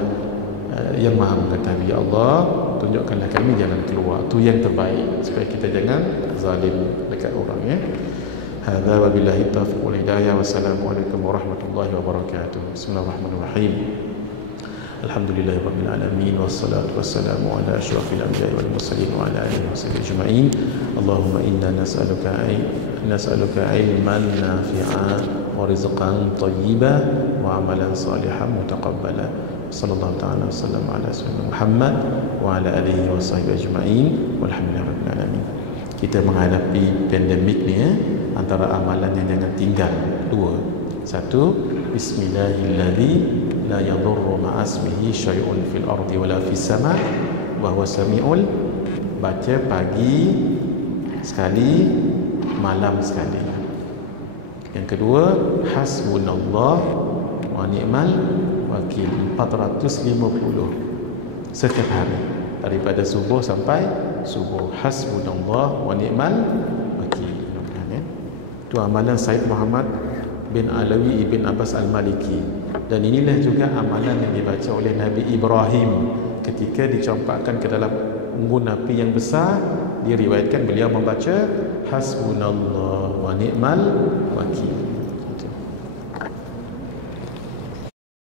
yang Maha mengetahui. Ya Allah, tunjukkanlah kami jalan keluar. Itu yang terbaik, supaya kita jangan zalim dekat orang ya. Hadza wa billahi taufiq wal hidayah. Wassalamualaikum warahmatullahi wabarakatuh. Bismillahirrahmanirrahim. Alhamdulillahirabbil alamin, wassalatu wassalamu ala asyrafil anbiya'i wal mursalin wa ala alihi wasahbihi ajma'in. Allahumma inna nas'aluka ilman nafi'an wa rizqan thayyiban wa amalan salihan mutaqabbala. Sallallahu ta'ala wasallam ala sayyidina Muhammad wa ala alihi wasahbihi ajma'in walhamdulillahirabbil alamin. Kita menghadapi pandemik ni antara amalan yang jangan tinggal dua. Satu, bismillahilladzi la yadurru ma'asmihi syai'un fil ardi wala fis sama' wa huwa sami'ul. Baca pagi sekali, malam sekali. Yang kedua, hasbunallah wa ni'mal wakil, 450 setiap hari daripada subuh sampai subuh. Hasbunallah wa ni'mal wakil. Itu amalan Said Muhammad bin Alawi ibn Abbas al-Maliki. Dan inilah juga amalan yang dibaca oleh Nabi Ibrahim ketika dicampakkan ke dalam unggun api yang besar. Diriwayatkan beliau membaca hasbunallah wa ni'mal wakil.